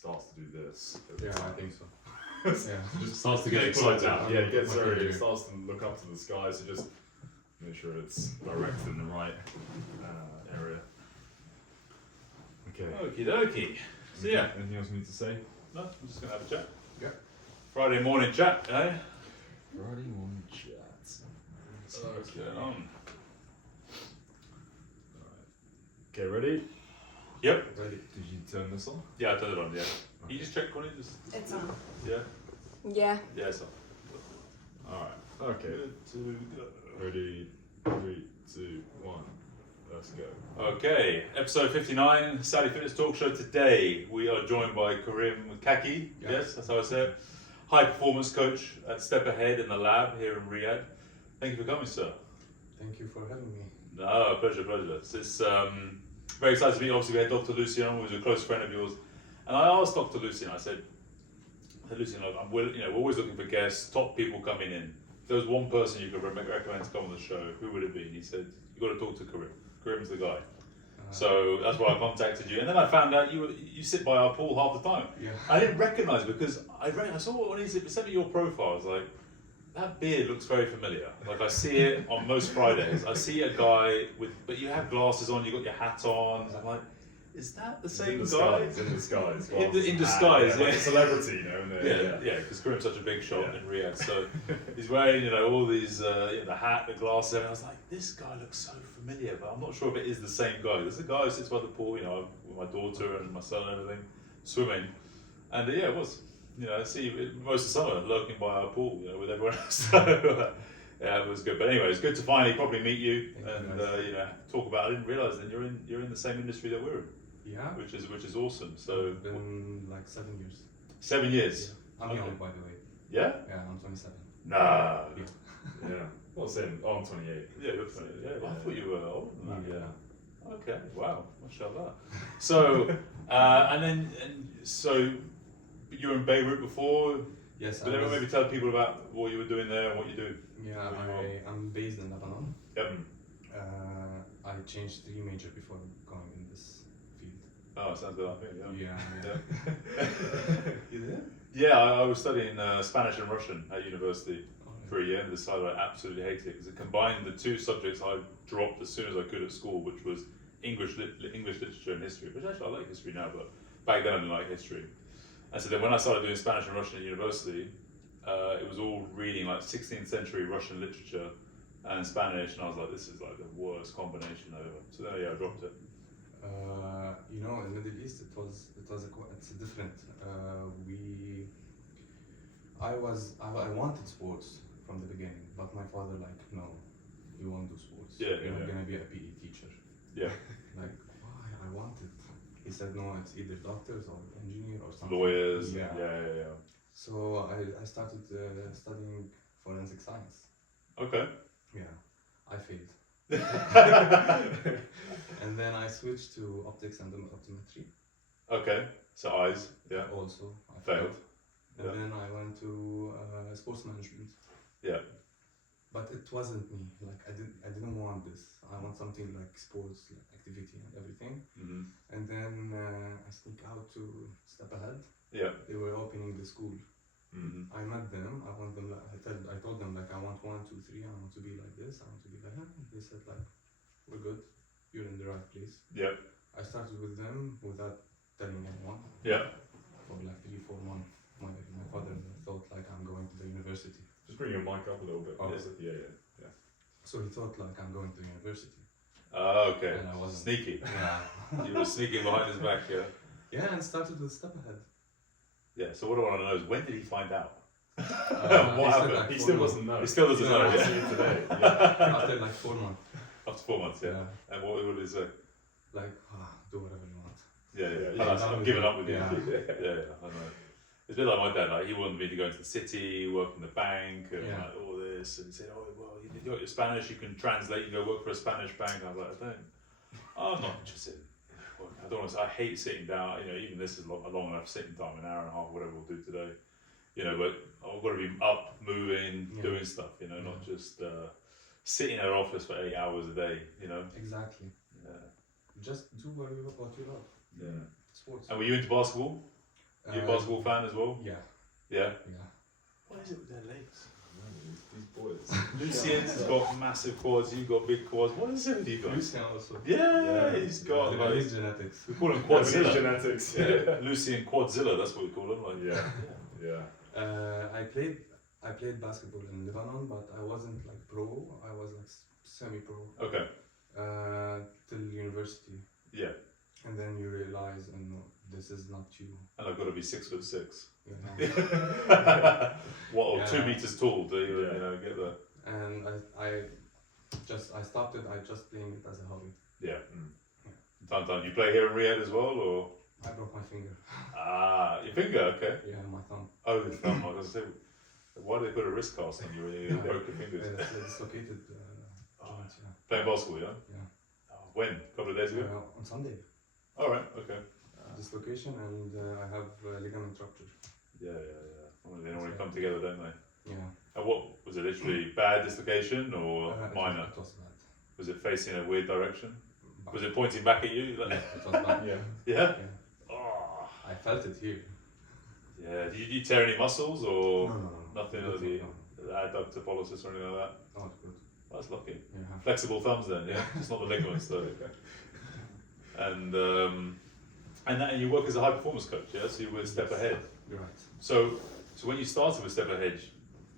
starts to do this. Yeah, I think so. Yeah, Just starts to get excited. Yeah, it gets very. It starts to look up to the sky. So just make sure it's directed in the right area. Okay. Okie dokie. So yeah. Anything else you need to say? No, I'm just gonna have a chat. Yeah. Friday morning chat, eh? Friday morning chat. What's going on? Okay, ready? Yep. Ready. Did you turn this on? Yeah, I turned it on. Yeah. Can you just check, Connie? Just. It's on. Yeah. Yeah. Yeah, it's on. All right. Okay. Good to go. Ready? 3, 2, 1. Let's go. Okay, episode 59, Saudi Fitness Talk Show. Today we are joined by Karim with Kaakky. Yeah. Yes, that's how I say it. High performance coach at Step Ahead in the lab here in Riyadh. Thank you for coming, sir. Thank you for having me. No, pleasure. It's very excited to meet you. Obviously, we had Dr. Lucian, who was a close friend of yours, and I asked Dr. Lucian. I said, Lucian, we're always looking for guests, top people coming in. If there was one person you could recommend to come on the show, who would it be? And he said, you got to talk to Karim. Karim's the guy. So that's why I contacted you, and then I found out you sit by our pool half the time. Yeah. I didn't recognise because I saw when he sent me your profile. I was like, that beard looks very familiar. Like I see it on most Fridays. I see a guy but you have glasses on, you got your hat on. I'm like, is that the same guy? It's in disguise. In disguise, Like yeah. a celebrity, you know. Yeah, because Karim's such a big shot in Riyadh, so he's wearing, all these, the hat, the glasses, and I was like, this guy looks so familiar, but I'm not sure if it is the same guy. There's a guy who sits by the pool, with my daughter and my son and everything, swimming, and it was, I see most of summer lurking by our pool, with everyone else. So, yeah, it was good. But anyway, it's good to finally probably meet you and talk about. I didn't realise that you're in the same industry that we're in. Yeah. Which is awesome. So been like 7 years. 7 years. Yeah. I'm young, by the way. Yeah. Yeah, I'm 27. Nah. Yeah. Well, same. Oh, I'm 28. Yeah, you're 28. Yeah. I thought you were older than that. Yeah. Okay. Wow. Mashallah. So, so you were in Beirut before. Yes. But maybe tell people about what you were doing there and what you do. Yeah, I'm based in Lebanon. Yep. I changed 3 major before going in this field. Oh, sounds good. I think. Yeah. You there? Yeah, I was studying Spanish and Russian at university for a year and decided I absolutely hated it because it combined the 2 subjects I dropped as soon as I could at school, which was English literature and history, which actually I like history now, but back then I didn't like history. And so then when I started doing Spanish and Russian at university, it was all reading like 16th century Russian literature and Spanish, and I was like, this is like the worst combination ever. So then I dropped it. In the Middle East, it's different. I wanted sports from the beginning, but my father no, you won't do sports. Yeah, You're gonna be a PE teacher. Yeah. Like, why? I wanted. He said no, it's either doctors or engineer or something. Lawyers. Yeah. Yeah. So I started studying forensic science. Okay. Yeah, I failed. And then I switched to optics and optometry. Okay. So eyes. Yeah. Also, I Failed. And then I went to sports management. Yeah. But it wasn't me. Like I didn't want this. I want something like sports, like activity and everything. Mm-hmm. And then I sneak out to Step Ahead. Yeah. They were opening the school. Mm-hmm. I met them. I want them. I told them I want 1, 2, 3. I want to be like this. I want to be like that. They said we're good. You're in the right place. Yeah. I started with them without telling anyone. Yeah. For 3, 4 months. My father thought I'm going to the university. Just bring your mic up a little bit. Oh. Yeah. So he thought I'm going to university. Okay. And I wasn't. Sneaky. Yeah. You were sneaking behind his back, yeah. Yeah, and started with Step Ahead. Yeah. So what I want to know is when did he find out? What happened? He still doesn't know. He still doesn't know. I'll Yeah. see you today. After 4 months. After 4 months, yeah. And what did he say? Do whatever you want. Yeah. I'm giving up with you. Yeah. Yeah. I know. It's a bit like my dad. He wanted me to go into the city, work in the bank, and all this. And he said, "Oh well, you got your Spanish. You can translate. You go work for a Spanish bank." I was like, I'm not interested. I don't want to. I hate sitting down. Even this is long enough sitting time, an hour and a half, whatever we'll do today. But I've got to be up, moving, doing stuff. Not just sitting in an office for 8 hours a day. Exactly. Yeah. Just do what you love. Yeah. Sports. And were you into basketball? You a basketball fan as well? Yeah, Yeah. yeah. What is it with their legs? These boys. Lucien's got massive quads, you've got big quads. What is it with you guys? Lucien also. Yeah, he's got like, his genetics. we call him Quadzilla. Quadzilla. Genetics. Yeah. Lucien Quadzilla, that's what we call him. Like, Yeah. I played basketball in Lebanon, but I wasn't like pro. I was like semi-pro Okay. till university, Yeah. and then you realize, this is not you. And I've got to be 6'6". You know? What, or Yeah. 2 meters tall to even, Yeah. get there. And I stopped it. I just playing it as a hobby. Yeah. Mm. Time to time. You play here in Riyadh as well, or? I broke my finger. Ah, your finger, okay. Yeah, my thumb. Oh, the thumb. I was going to say, why do they put a wrist cast on you when you broke your fingers? It's a dislocated joint. Yeah. Playing basketball, yeah? Yeah. Oh, when? A couple of days ago? On Sunday. Alright, okay. Dislocation, and I have ligament rupture. Yeah. Well, they normally come together, don't they? Yeah. And what, was it literally bad dislocation or minor? It was bad. Was it facing a weird direction? Bad. Was it pointing back at you? Like, It was bad. Yeah. yeah? Yeah. Oh. I felt it here. Yeah. Did you tear any muscles or No. nothing Good of the thing, no. adductor pollicis or anything like that? Oh, it's good. Well, that's lucky. Yeah. Flexible thumbs then, yeah? Just not the ligaments though. And you work as a high performance coach, yeah? So you were Step Ahead. You're right. So when you started with Step Ahead,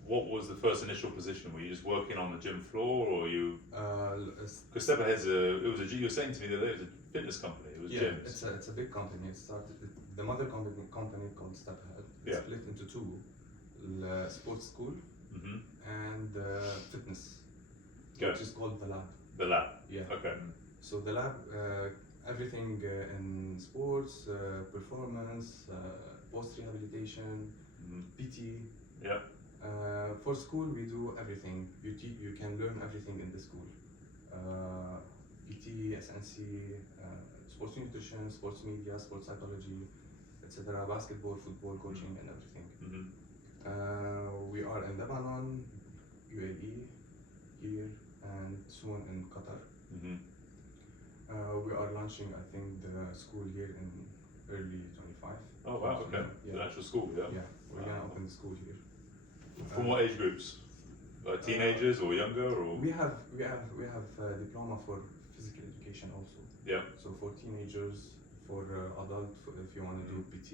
what was the first initial position? Were you just working on the gym floor, or you? Because Step Ahead's you were saying to me the other day, it was a fitness company. It was gyms. It's a big company. It started the mother company called Step Ahead. It's Yeah. split into two: sports school Mm-hmm. and fitness, Good. which is called the lab. The lab. Yeah. Okay. So the lab, everything in sports, performance, post rehabilitation, Mm-hmm. PT. Yeah. For school, we do everything. You can learn everything in the school. PT, SNC, sports nutrition, sports media, sports psychology, etc. Basketball, football, coaching, and everything. Mm-hmm. We are in Lebanon, UAE, here, and soon in Qatar. Mm-hmm. We are launching, I think, the school here in early 25. Oh wow. Okay. Yeah. The actual school, yeah. Yeah, we're gonna open the school here. From what age groups? Like teenagers or younger or? We have diploma for physical education also. Yeah. So for teenagers, for adult, if you want to do PT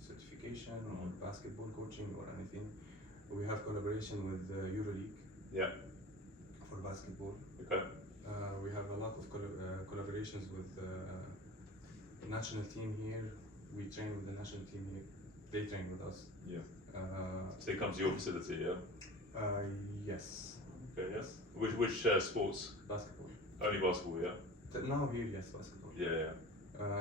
certification or basketball coaching or anything, we have collaboration with EuroLeague. Yeah. For basketball. Okay. We have a lot of collaborations with the national team here. We train with the national team here. They train with us. Yeah. So they come to your facility, yeah. Yes. Okay. Yes. Which sports? Basketball. Only basketball, yeah. Now here, yes, basketball. Yeah.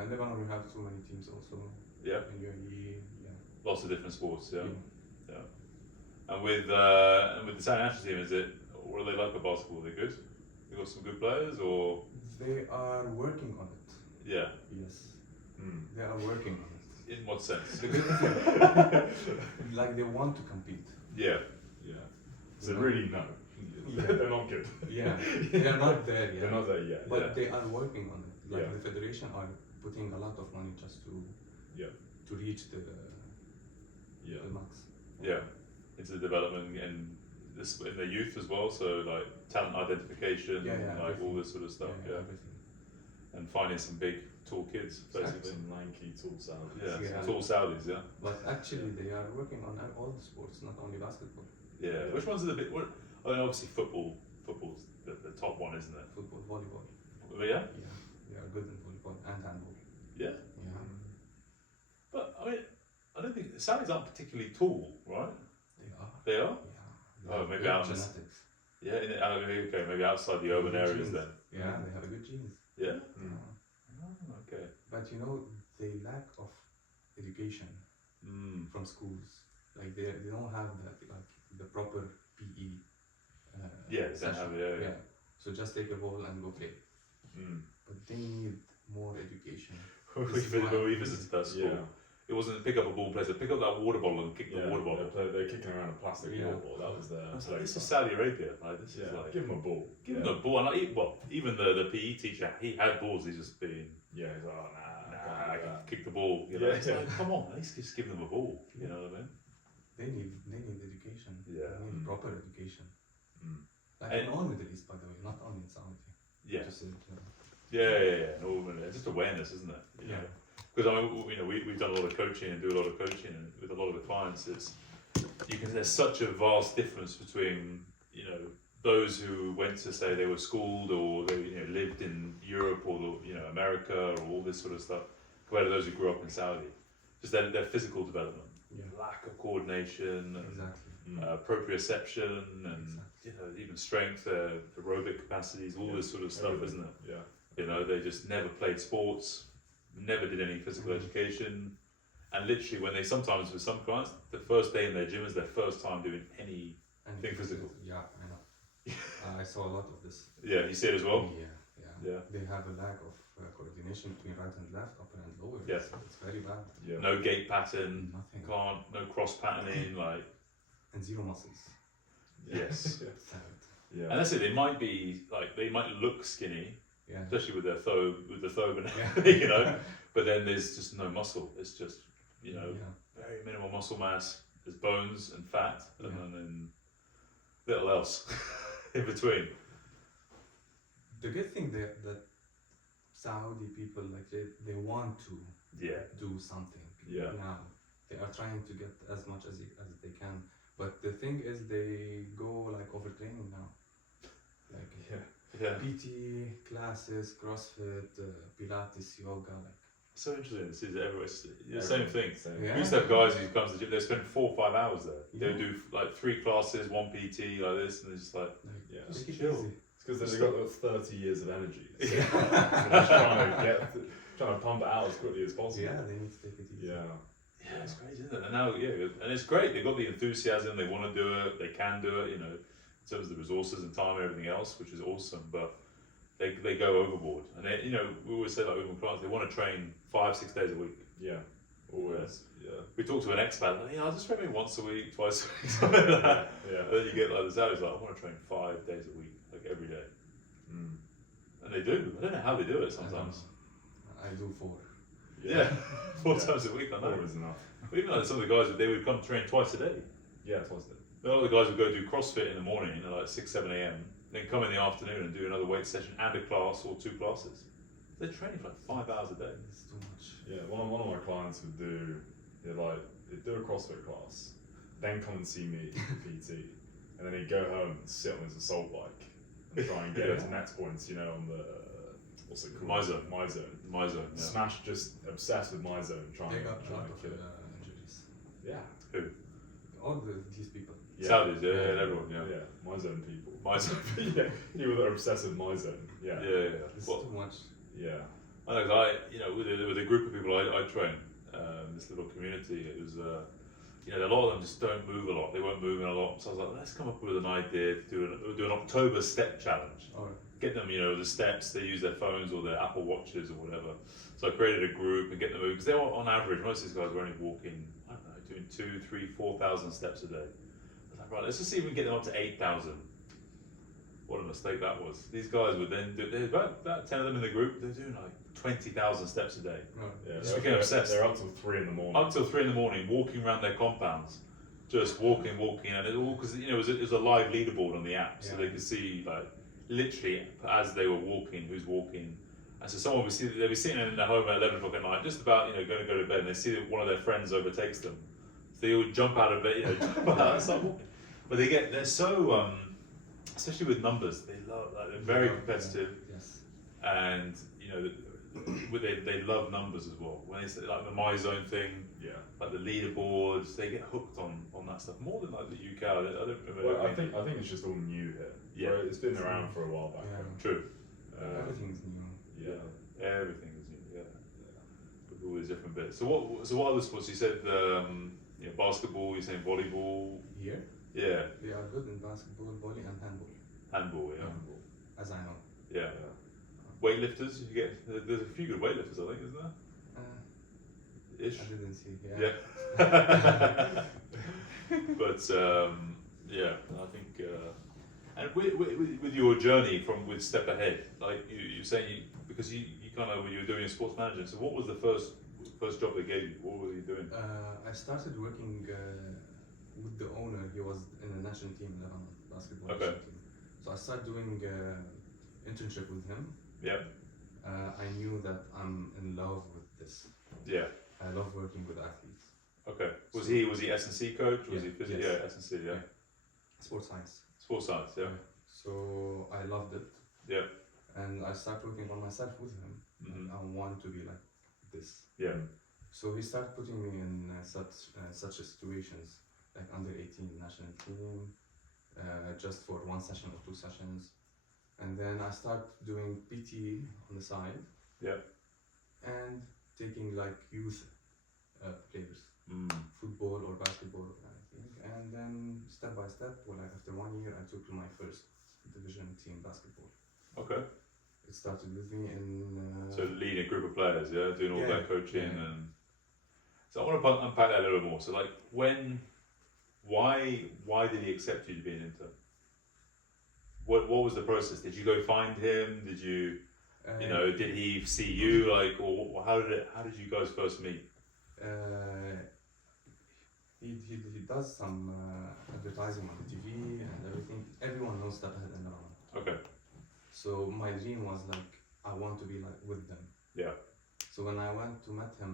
In Lebanon, we have too many teams also. Yeah. In UAE, yeah. Lots of different sports, yeah. And with the Saudi national team, what are they like at basketball? Are they good? They got some good players, or? They are working on it. Yeah. Yes. Mm. They are working on it. In what sense? Like they want to compete. Yeah. So really, no. Yeah. They're not good. Yeah. They are not there yet. They're not there yet. But Yeah. they are working on it. Like Yeah. the federation are putting a lot of money just to reach the max. Yeah. Into the development and in the youth as well. So like talent identification, Yeah, and like all everything. this sort of stuff. Yeah. Everything. And finding some big, tall kids, basically. Some lanky, tall Saudis. Yeah. Yeah. Some tall Saudis. Yeah. But actually, they are working on all the sports, not only basketball. Yeah. Which ones are the big? I mean, obviously football. Football's the top one, isn't it? Football, volleyball. But yeah. Yeah, they are good in volleyball and handball. Yeah. Yeah, But I mean, I don't think Saudis aren't particularly tall, right? they are. They are. Yeah. They Oh, have maybe good out in the genetics. Yeah. Okay. Maybe outside the urban Good areas genes. then. Yeah, they have a good genes. Yeah. Mm. Oh, okay. But they lack of education Mm. from schools. Like they don't have the proper PE. Yeah, they don't have it, yeah. So just take a ball and go play. Mm. But they need more education. When This is why- we visited that school, Yeah. it wasn't pick up a ball, play. So pick up that water bottle and kick the water bottle. They're kicking around a plastic Yeah. water ball. That was their. I was like, this is Saudi Arabia. Like this is like give them a ball. give them a ball. And like, even the PE teacher, he had balls. He's just being Yeah, he's like, oh, nah. I can kick the ball. You know, it's like, come on, at least just give them a ball. You know what I mean? They need education. Yeah. They need proper education. Mm. Like And- in all Middle East, by the way, not only in Saudi. Yeah. Just in, Yeah. No, it's just awareness, isn't it? You Yeah. know? Because I mean, you know, we've done a lot of coaching and do a lot of coaching, and with a lot of the clients, there's such a vast difference between, you know, those who went to say they were schooled or they, you know, lived in Europe or, you know, America or all this sort of stuff, compared to those who grew up in Saudi. Just their physical development, lack of coordination, and, Exactly. proprioception, and Exactly. you know, even strength, aerobic capacities, all this sort of stuff, isn't it? Yeah. You know, they just never played sports, never did any physical education, and literally when they sometimes with some clients, the first day in their gym is their first time doing anything physical. Yeah, I know. I saw a lot of this. Yeah, you see it as well. Yeah. They have a lack of coordination between right and left, upper and lower. Yeah. It's very bad. Yeah. No gait pattern, Nothing. no cross patterning, like And zero muscles. yes. Sad. Yeah. And that's it. They might look skinny, Yeah. especially with the thobe and Yeah. everything, you know. But then there's just no muscle. It's just, you know, Yeah. very minimal muscle mass. There's bones and fat, and Yeah. then little else in between. The good thing that Saudi people like they want to Yeah. do something. Yeah. Now they are trying to get as much as they can, but the thing is they go like overtraining now. Like Yeah. PT classes, CrossFit, Pilates, yoga, like. So interesting. This is everywhere. It's the same thing. Yeah. We used to have guys who come to the gym. They spend 4 or 5 hours there. They Yeah. do like 3 classes, 1 PT like this, and they're just like, Yeah. Just Take it chill. easy. It's because they've got 30 years of energy. So Yeah. they're just trying to pump it out as quickly as possible. Yeah, they need to take it easy. Yeah. yeah, it's crazy, isn't it? And now, and it's great. They've got the enthusiasm. They want to do it. They can do it. You know, in terms of the resources and time and everything else, which is awesome. But they go overboard, and they, you know, we always say like with my clients, they want to train 5-6 days a week. Yeah. Always. Yeah. We talk to an expat, like, I'll just train me once a week, twice a week, something like that. Yeah. And then you get like the Saudis, like, I want to train 5 days a week, like every day. Mm. And they do. I don't know how they do it sometimes. I do 4. Yeah, 4 Yeah. times a week, I know. Four is enough. But even like some of the guys, they would come train twice a day. Yeah, twice a day. A lot of the guys would go do CrossFit in the morning at like 6-7 a.m. Then come in the afternoon and do another weight session and a class or 2 classes. They're training for like 5 hours a day. It's too much. Yeah, one of my clients would do, they'd do a CrossFit class, then come and see me for PT, and then he'd go home and sit on his assault bike and try and get it to next points, you know, on the, what's it called? My zone. My zone. My zone. Yeah. Smash, just obsessed with my zone, They trying got a lot to of kill it. injuries. Yeah. Who? All these people. Saudis, yeah, everyone, yeah. Yeah, my zone people. My zone. Yeah, people that are obsessed with my zone. Yeah. Yeah. It's Well, too much. Yeah. I know, you know, with a group of people I train, this little community, it was, you know, a lot of them just don't move a lot. They weren't moving a lot. So I was like, let's come up with an idea to do an October step challenge. Alright. Get them, you know, the steps. They use their phones or their Apple Watches or whatever. So I created a group and get them moving because they're on average. Most of these guys were only walking, I don't know, doing 2, 3, 4,000 steps a day. I was like, right, let's just see if we can get them up to 8,000. What a mistake that was. These guys would then do. There's about 10 of them in the group. They're doing like 20,000 steps a day. Right. Yeah, Just became obsessed. They're up till 3 in the morning. Up till 3 in the morning, walking around their compounds, just walking, and it all because you know it was a live leaderboard on the app, so Yeah. they could see like literally as they were walking, who's walking, and so someone would see they'd be sitting in their home at 11 o'clock at night, just about going to go to bed, and they see that one of their friends overtakes them, so they would jump out of bed, jump out and start walking. But they're so especially with numbers, they're very competitive, Yes. and they love numbers as well. When it's like the My Zone thing, Yeah. like the leaderboards, they get hooked on that stuff more than like the UK. I don't remember. Well, I think it's just all new here. Yeah. Where it's been around for a while back Yeah. home. True. Everything's new. Yeah. Everything is new. Yeah. With all these different bits. So what other sports? You said basketball. You're saying volleyball. Here, Yeah. they are good in basketball, volley, and handball, Handball. Yeah. as I know. Yeah. Weightlifters. You get there's a few good weightlifters. I think, isn't there? Ish. I didn't see. Yeah. But yeah, I think, and with your journey with Step Ahead, like you're saying, because you kind of when you were doing sports management. So what was the first job they gave you? What were you doing? I started working with the owner. He was in the national team, Lebanon basketball Okay. national team. So I started doing internship with him. Yeah. I knew that I'm in love with this. Yeah. I love working with athletes. Okay. Was he S&C coach? Was he Yes. physio? Yeah, S&C. Yeah. Sports science. Sports science. Yeah. So I loved it. Yeah. And I started working on myself with him. Mhm. I want to be like this. Yeah. So he started putting me in such situations, like under 18 national team, just for one session or two sessions. And then I started doing PT on the side. Yeah. And taking like youth players, Mm. football or basketball or anything. And then step by step, well, like after 1 year, I took to my first division team basketball. Okay. It started with me in. So leading a group of players, yeah, doing all Yeah, that coaching yeah. and. So I want to unpack that a little bit more. So like why did he accept you to be an intern? What was the process? Did you go find him? Did you did he see you like, or how did you guys first meet? He does some advertising on the TV and everything. Everyone knows that I had an around. Okay. So my dream was like I want to be like with them. Yeah. So when I went to meet him,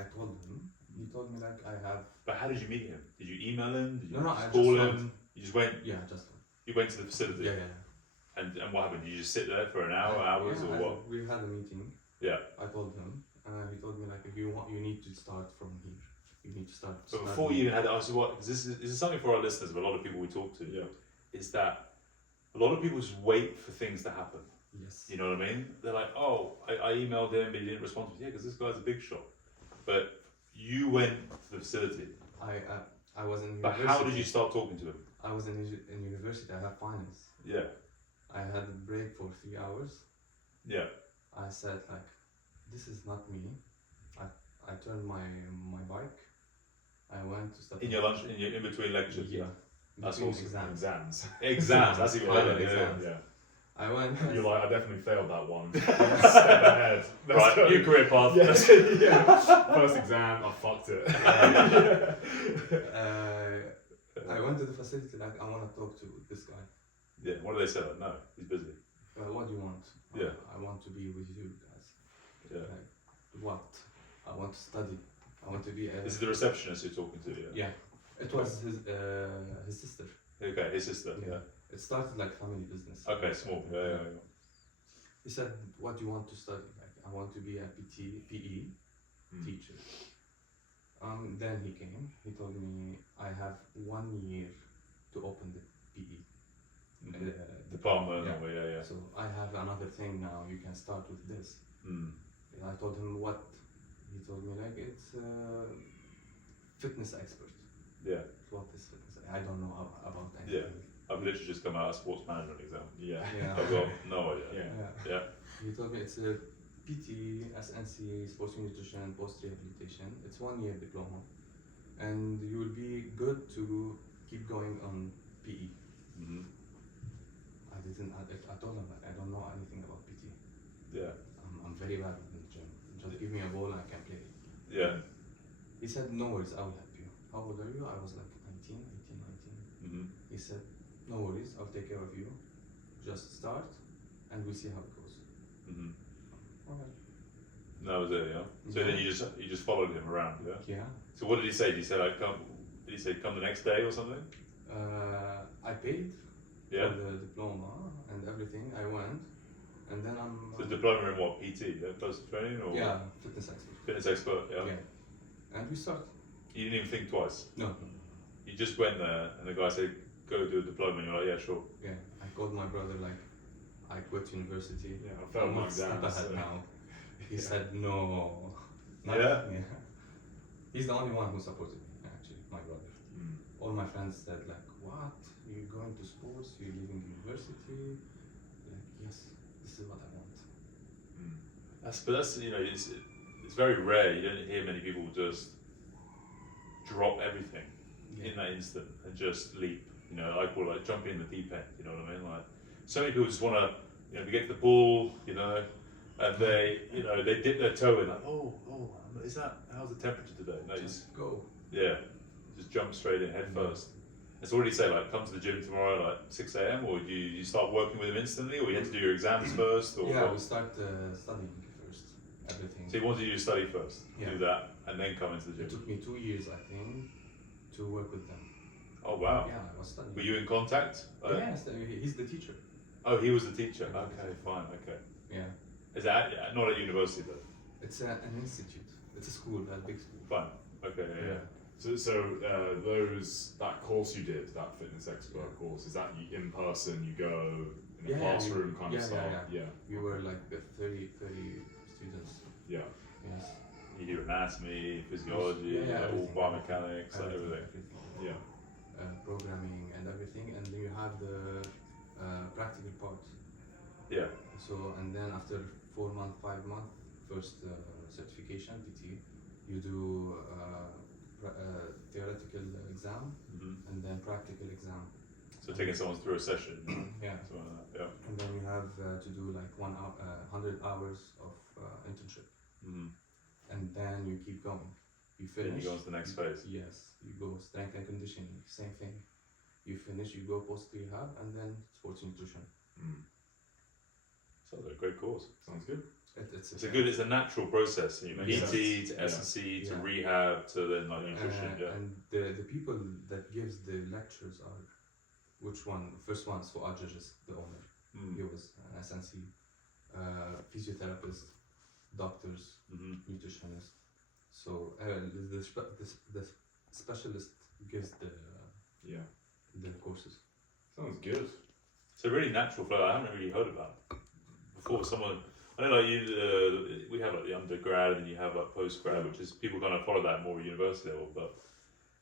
I told him. He told me like I have. But how did you meet him? Did you email him? Did you No, I just just call went. him? You just went. Yeah, just. You went to the facility. Yeah. And what happened? Did you just sit there for an hour, hours, or what? We had a meeting. Yeah. I told him. He told me like if you want, you need to start from here. You need to start. But before you even had, I what? This is something for our listeners, but a lot of people we talk to. Yeah. Is that a lot of people just wait for things to happen. Yes. You know what I mean? They're like, oh, I emailed him, but he didn't respond to me. Yeah, because this guy's a big shot. But you went to the facility. I was in. But how did you start talking to him? I was in university. I had finals. Yeah. I had a break for 3 hours. Yeah. I said like, this is not me. I turned my bike. I went to study. In your lunch, in between lectures. Yeah. That's Between awesome. exams. Exams. That's even better. Yeah. Exams. Yeah. I went. You're like, I definitely failed that one. Step ahead. Let's Right, go. new career path. Yeah. First exam, I fucked it. I went to the facility like I want to talk to this guy. Yeah. What do they say? Like, no, he's busy. What do you want? Yeah. I want to be with you guys. Yeah. Like, what? I want to study. I want to be a. This is the receptionist you're talking to. Yeah. Yeah. It was his sister. Okay, his sister. Yeah. It started like family business. Okay, small. Yeah. He said, "What do you want to study?" Like, I want to be a PE teacher. Then he came. He told me I have 1 year to open the PE Department. Yeah. Or, yeah. So I have another thing now. You can start with this. Mm. And I told him what. He told me like it's fitness expert. Yeah. What is fitness? I don't know about anything. Yeah. I've literally just come out of sports management exam. Yeah. Yeah. I've got no idea. Yeah. He told me it's a PT, SNCA, sports nutrition, post rehabilitation. It's 1 year diploma, and you will be good to keep going on PE. Mm-hmm. I told him like, I don't know anything about PT. Yeah. I'm very bad in the gym. Just give me a ball and I can play. Yeah. He said, no worries, I will help you. How old are you? I was like 19. Mm-hmm. He said, no worries, I'll take care of you. Just start and we'll see how it goes. Mm-hmm. Alright. That was it, yeah. So then you just followed him around, yeah. Yeah. So what did he say? Did he say like come? Did he say come the next day or something? I paid Yeah. for the diploma and everything. I went, and then I'm. So diploma in what? PT, yeah, personal training or Yeah, fitness expert. fitness expert, yeah. Yeah. And we started. You didn't even think twice. No. You just went there, and the guy said, "Go do a diploma," and you're like, "Yeah, sure." Yeah. I called my brother like, I quit university. Yeah, I failed my one step exams. ahead So. now. He Yeah. said no. Yeah? He's the only one who supported me, actually, my brother. Mm. All my friends said like, what? You're going to sports? You're leaving university? Like, yes, this is what I want. Mm. That's it's very rare. You don't hear many people just drop everything in that instant and just leap. You know, I call it like jumping in the deep end. You know what I mean? Like so many people just want to, if you get the ball, and they, you know, they dip their toe in like, oh, is that, how's the temperature today? No, Just go. yeah, just jump straight in head first. And so what do you say, like, come to the gym tomorrow like 6 a.m. or do you start working with them instantly, or you have to do your exams first? Or Yeah, what? we start studying first, everything. So you wanted you to study first, Yeah. do that, and then come into the It gym? took me 2 years, I think, to work with them. Oh, wow. Yeah, I was studying. Were you in contact? Yes, he's the teacher. Oh, he was the teacher. Okay, fine, okay. Yeah. Is that not at university though? It's an institute. It's a school, a big school. Fine. Okay, yeah. That course you did, that fitness expert course, is that in person? You go in a Yeah, classroom kind of style? Yeah. We were like 30 students. Yeah. Yes. You do anatomy, physiology, all everything. biomechanics, like everything. Yeah. Programming and everything, and then you have the practical part. Yeah. So, and then after 4 months, 5 months, first certification, PT, you do theoretical exam and then practical exam. So taking someone through a session. Yeah. Something like that, And then you have to do like 100 hours of internship. yeah. And then you keep going. You finish. Then you go on to the next phase. Yes, you go strength and conditioning, same thing. You finish, you go post rehab, and then sports nutrition. Sounds like a great course. Sounds good. It's a natural process. You Makes PT sense. to S&C to Yeah. rehab to then like nutrition. Yeah. And the people that gives the lectures are, which one? First one is Fuad Judges, the owner. He was an SNC, physiotherapist, doctors, nutritionist. So the specialist gives the courses. Sounds good. It's a really natural flow. I haven't really heard about it before. I know, like you, we have like the undergrad and you have like postgrad, which is people kind of follow that more at university level. But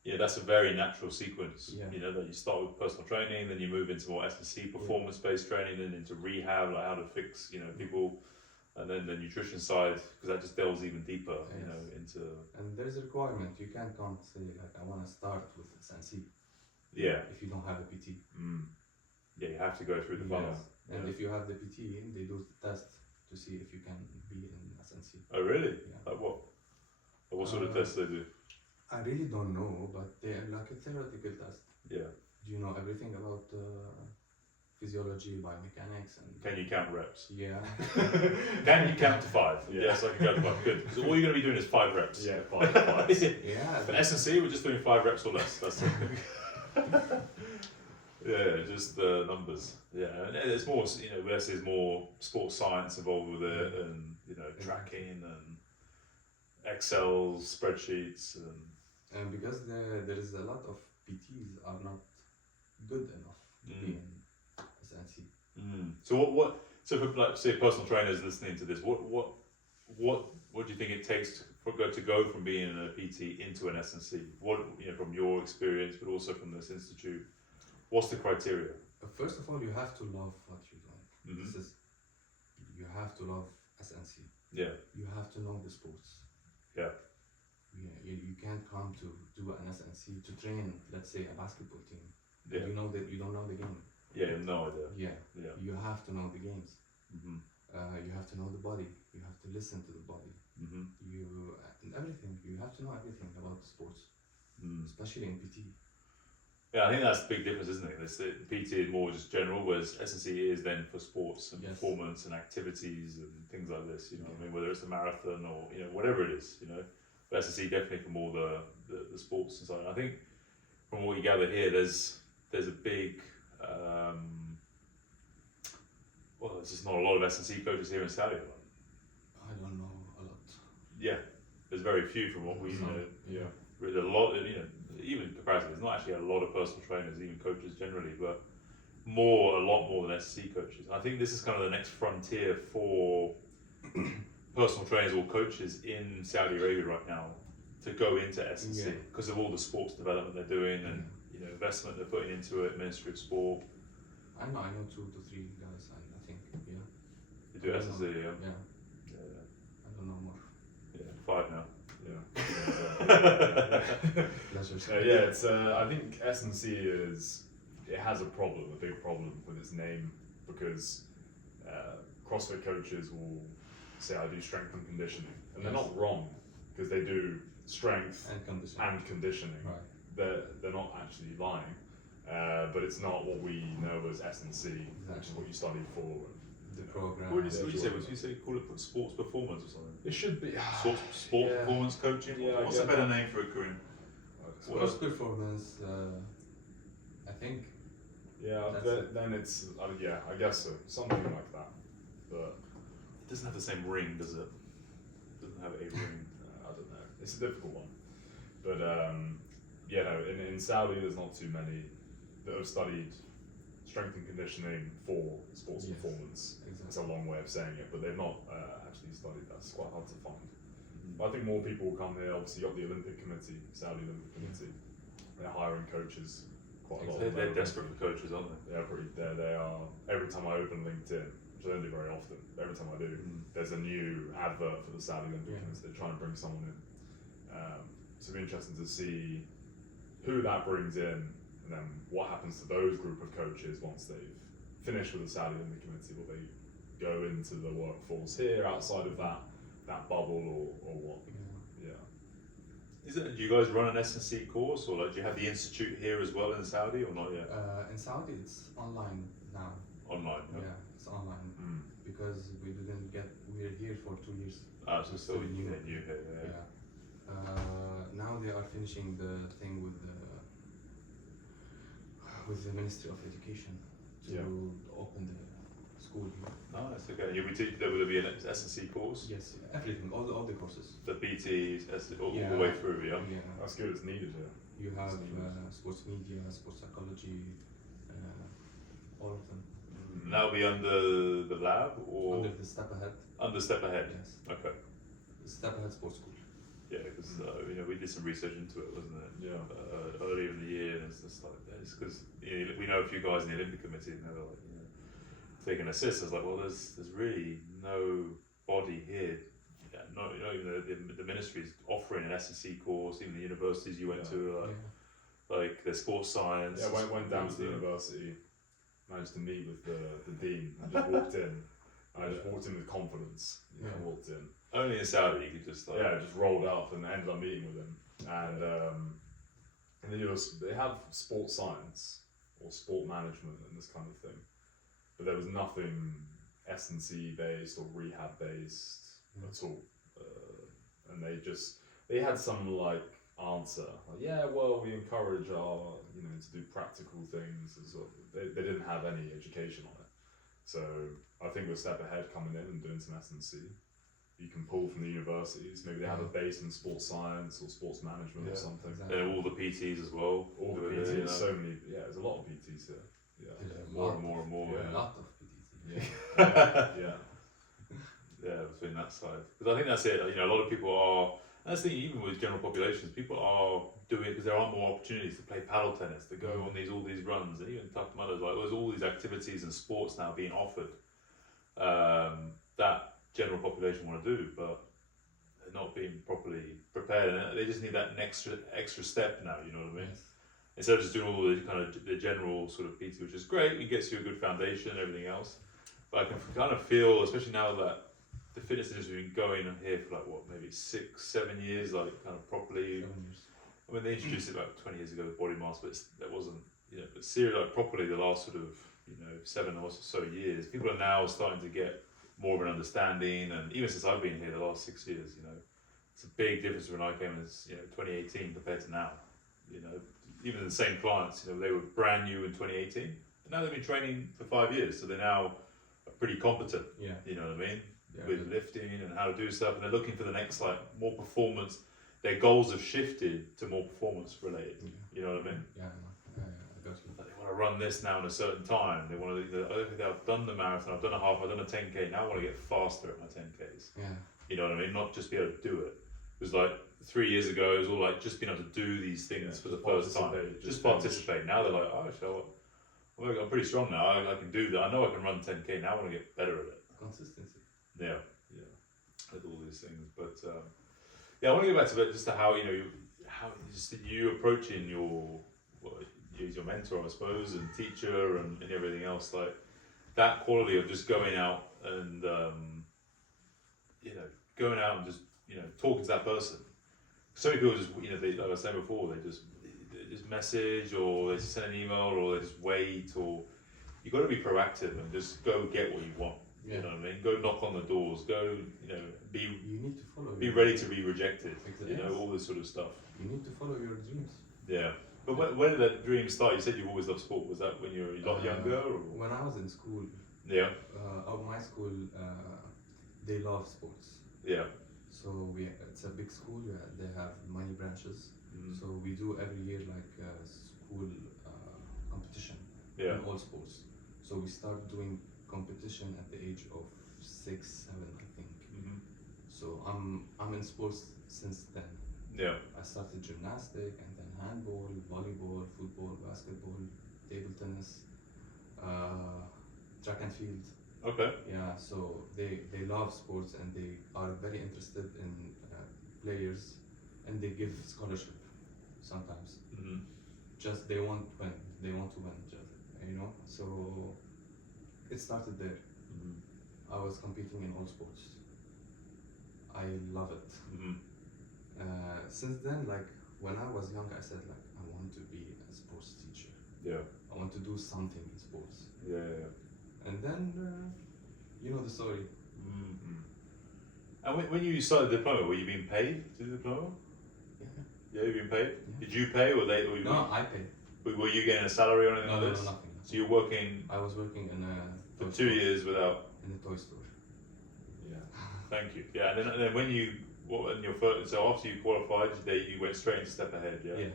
yeah, that's a very natural sequence. Yeah. You know, that you start with personal training, then you move into more S&C performance-based training, then into rehab, like how to fix, you know, people, and then the nutrition side, because that just delves even deeper, you know, into. And there's a requirement. You can't come say like I want to start with SNC. Yeah. If you don't have a PT. Yeah, you have to go through the funnel. Yes. And if you have the PT, they do the test to see if you can be in SNC. Oh, really? Yeah. Like what? Like what sort of tests they do? I really don't know, but they are like a theoretical test. Yeah. Do you know everything about physiology, biomechanics, and Can you count reps? yeah? Can you count to 5? Yeah. Yes, I can count to 5. Good. Because all you're going to be doing is 5 reps. Yeah, 5 reps. Yeah. For S&C, we're just doing 5 reps or less. That's it. Yeah, just the numbers. Yeah, and there's more, you know, there's more sports science involved with it, and you know, tracking and Excel spreadsheets And because there is a lot of PTs are not good enough to be in SNC. So what? So for like say personal trainers listening to this, what do you think it takes to go from being a PT into an S&C? What, you know, from your experience, but also from this institute, what's the criteria? First of all, you have to love what you're doing. You have to love SNC. Yeah. You have to know the sports. Yeah. You can't come to do an SNC to train, let's say, a basketball team. Yeah. You know that you don't know the game. Yeah, you have no idea. Yeah. Yeah. You have to know the games. Mm-hmm. You have to know the body. You have to listen to the body. Mm-hmm. And everything. You have to know everything about the sports, especially in PT. Yeah, I think that's the big difference, isn't it? PT is more just general, whereas S&C is then for sports and performance and activities and things like this. You know, what I mean, whether it's a marathon or you know whatever it is, you know. But S&C definitely for more the sports and so on. I think from what you gather here, there's a big well, there's just not a lot of S&C coaches here in Saudi. I don't know a lot. Yeah, there's very few from what we know. Yeah. There's a lot, you know, even comparatively, there's not actually a lot of personal trainers, even coaches generally, but a lot more than SC coaches. I think this is kind of the next frontier for personal trainers or coaches in Saudi Arabia right now to go into SC because of all the sports development they're doing and you know investment they're putting into it, Ministry of Sport. I know 2 to 3 guys. I think You do SC, yeah. Yeah. Yeah. I don't know more. Yeah, 5 now. Pleasure. Yeah, it's. I think S&C has a big problem with its name because CrossFit coaches will say I do strength and conditioning, and they're Yes. not wrong because they do strength And condition. and conditioning. Right. They're not actually lying, but it's not what we know as S&C, which is Exactly. what you study for. The program. What did you say? What did you say? Call it sports performance or something? It should be Sport yeah. performance coaching. Yeah, I What's a get better that. name for it, Karim? Sports performance, I think. Yeah, That's then it's yeah, I guess so, something like that. But It doesn't have the same ring, does it? It doesn't have a ring. I don't know. It's a difficult one. But yeah, no. In Saudi, there's not too many that have studied strength and conditioning for sports Yes, performance. exactly. It's a long way of saying it, but they've not actually studied that. It's quite hard to find. Mm-hmm. But I think more people will come here. Obviously, you got the Olympic Committee, Saudi Olympic Committee. They're hiring coaches quite a lot. They're desperate for coaches, aren't they? They are. Every time I open LinkedIn, which I don't do very often, but every time I do, there's a new advert for the Saudi Olympic Committee. They're trying to bring someone in. So it'll be interesting to see who that brings in, and then what happens to those group of coaches once they've finished with the Saudi Olympic Committee. Will they go into the workforce here outside of that bubble or what? Yeah. Do you guys run an S&C course, or like do you have the institute here as well in Saudi, or not yet? In Saudi, it's online now. Online. Yeah, it's online Mm. because we're here for 2 years. So still new here. Yeah. Yeah. Now they are finishing the thing with the Ministry of Education to open the school here. Nice. Okay. You'll be teaching. There will be an S&C course. Yes, everything, all the courses. The PTs, all Yeah. the way through. Yeah. Yeah. That's good. It's needed here. You have It's sports media, sports psychology, all of them. And that'll be under the lab or Under the Step Ahead. under Step Ahead. Yes. Okay. Step Ahead Sports School. Yeah, because we did some research into it, wasn't it? Yeah. Earlier in the year, and it's just like it's because we know a few guys in the Olympic Committee, and they're like, taking assists. I was like, well, there's really no body here. Yeah, not even the ministries offering an S&C course. Even the universities you went to, like the sports science. Yeah, went down to the university, managed to meet with the dean, and just walked in. I just walked in with confidence. I walked in. Only in Saudi you could just like. Yeah, just rolled up and ended up meeting with him. And they have sports science or sport management and this kind of thing, but there was nothing S&C based or rehab based at all. And they had some like answer like, yeah, well, we encourage our to do practical things as well. They didn't have any education on it. So I think with Step Ahead coming in and doing some S&C, you can pull from the universities. Maybe they have a base in sports science or sports management or something. Exactly. And all the PTs as well. All the PTs, so many. Yeah, there's a lot of PTs here. Yeah, more and more and more. A lot of PTs. yeah. Yeah, between that side, because I think that's it. A lot of people are. And that's the thing, even with general populations, people are doing it because there are more opportunities to play paddle tennis, to go on all these runs, and even Tough Mudders. Like there's all these activities and sports now being offered that general population want to do, but they're not being properly prepared, and they just need that extra step now. You know what I mean? Yes. Instead of just doing all the kind of the general sort of PT, which is great, it gets you a good foundation and everything else. But I can kind of feel, especially now that the fitness industry has been going on here for like maybe 6-7 years, like kind of properly. 7 years. I mean, they introduced it about 20 years ago with body mass, but that wasn't, but seriously, like properly the last sort of 7 or so years, people are now starting to get more of an understanding, and even since I've been here the last 6 years, it's a big difference when I came in 2018 compared to now. Even the same clients, they were brand new in 2018, and now they've been training for 5 years, so they're now pretty competent. Yeah. You know what I mean? Yeah, with lifting and how to do stuff, and they're looking for the next more performance. Their goals have shifted to more performance related. You know what I mean? Yeah, I got you. They want to run this now in a certain time. They want to. I don't think I've done the marathon. I've done a half. I've done a 10k. Now I want to get faster at my 10ks. Yeah. You know what I mean? Not just be able to do it. It was like 3 years ago. It was all like just being able to do these things for the first time. Just participate. Now they're like, oh, I'm pretty strong now. I can do that. I know I can run 10k. Now I want to get better at it. Consistency. Yeah. With all these things, but I want to go back to just to how you approaching your mentor, I suppose, and teacher and everything else, like that quality of just going out and going out and just talking to that person. So many people just they, like I was saying before, they just message, or they just send an email, or they just wait, or you got to be proactive and just go get what you want. Yeah. You know what I mean? Go knock on the doors. Go, be You need to follow. be ready to be rejected. Exactly. All this sort of stuff. You need to follow your dreams. Yeah. But when did that dream start? You said you've always loved sport. Was that when you were a lot younger? Or? When I was in school, Yeah. at my school, they love sports. Yeah. So it's a big school. They have many branches. Mm. So we do every year like a school competition Yeah. in all sports. So we start doing competition at the age of 6, 7, I think. Mm-hmm. So I'm in sports since then. Yeah. I started gymnastic and then handball, volleyball, football, basketball, table tennis, track and field. Okay. Yeah, so they love sports and they are very interested in players, and they give scholarship sometimes. Mm-hmm. Just they want to win. Just So it started there. Mm-hmm. I was competing in all sports. I love it. Mm-hmm. Since then, like when I was young, I said like I want to be a sports teacher. Yeah. I want to do something in sports. Yeah. And then, you know the story. Mm-hmm. And when you started the diploma, were you being paid to do the diploma? Yeah. Yeah, you being paid. Yeah. Did you pay, or they? Or No, I paid. Were you getting a salary or anything No, like no, this? nothing. So you're working I was working in a for toy 2 store. years without. In a toy store. Yeah. Thank you. Yeah, and then when you in your first, so after you qualified, you went straight into step ahead. Yeah. Yeah.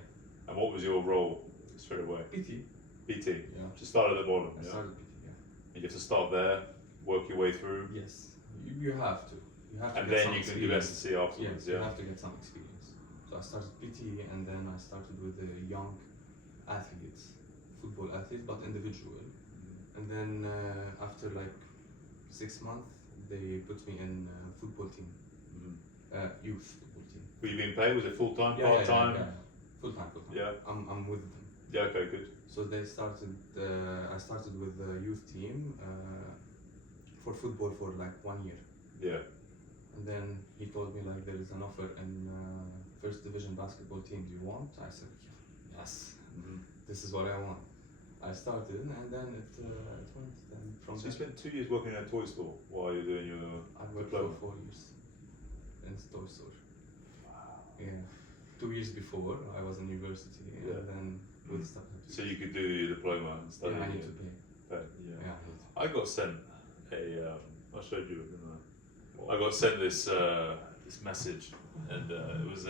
And what was your role straight away? PT. PT. Yeah. Just start at the bottom. I Yeah. started PT. Yeah. And you have to start there, work your way through, Yes. You have to. You have to. and get then some you can do experience. S&C afterwards. Yes, you Yeah. have to get some experience. So I started PT, and then I started with the young athletes, football athletes, but individual. And then after like 6 months, they put me in football team, Mhm. youth football team. Were you being paid? Was it full time, part time? Yeah. Full time. Yeah. I'm with them. Yeah. Okay. Good. So they started. I started with the youth team for football for like 1 year. Yeah. And then he told me like there is an offer in first division basketball team. Do you want? I said yes. Mm-hmm. This is what I want. I started, and then it went. Then from So you there, spent 2 years working in a toy store while you're doing your I worked diploma. for 4 years in the toy store. Yeah, 2 years before I was in university, Yeah. and then with stuff. So you could do your diploma and study. Yeah, I need to pay. But, Yeah, yeah. I need to. I got sent I showed you, didn't I? I got sent this this message, and it was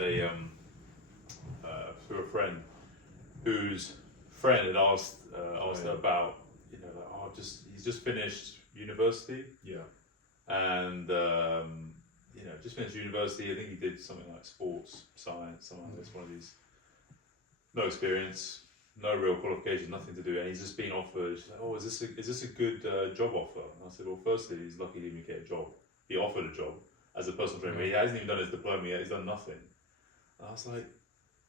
through a friend whose friend had asked her about, he's just finished university, Yeah. and just finished university. I think he did something like sports science, something like this. One of these, no experience, no real qualifications, nothing to do, and he's just been offered. She's like, "Oh, is this a good job offer?" And I said, "Well, firstly, he's lucky he didn't get a job. He offered a job as a personal trainer. But he hasn't even done his diploma yet. He's done nothing." And I was like,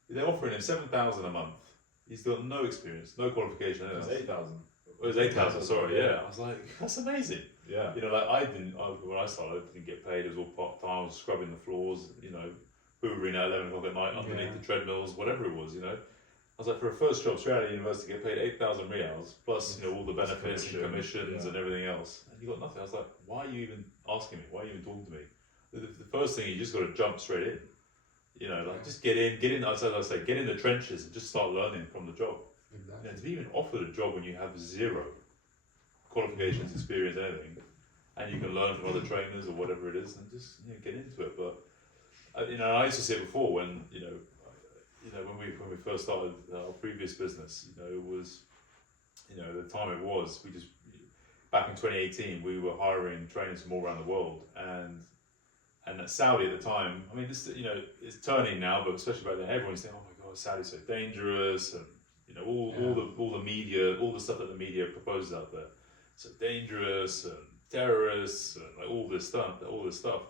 "They're offering him $7,000 a month. He's got no experience, no qualification." It was 8,000. It was 8,000. Sorry, yeah. I was like, "That's amazing." Yeah. When I started, I didn't get paid. It was all part time. I was scrubbing the floors, hoovering at 11 o'clock at night underneath the treadmills, whatever it was, I was like, for a first job straight out of university, get paid 8,000 reals plus all the benefits and commissions and everything else, and you got nothing. I was like, why are you even asking me? Why are you even talking to me? The first thing, you just got to jump straight in. Just get in. As I say, get in the trenches and just start learning from the job. Exactly. To be even offered a job when you have zero qualifications, experience, anything, and you can learn from other trainers or whatever it is, and just get into it. But I used to say it before when when we first started our previous business, it was the time it was, we just back in 2018 we were hiring trainers from all around the world, and at Saudi at the time, I mean this it's turning now, but especially back then everyone's saying, oh my god, Saudi's so dangerous, and all the media, all the stuff that the media proposes out there, so dangerous and terrorists and like all this stuff.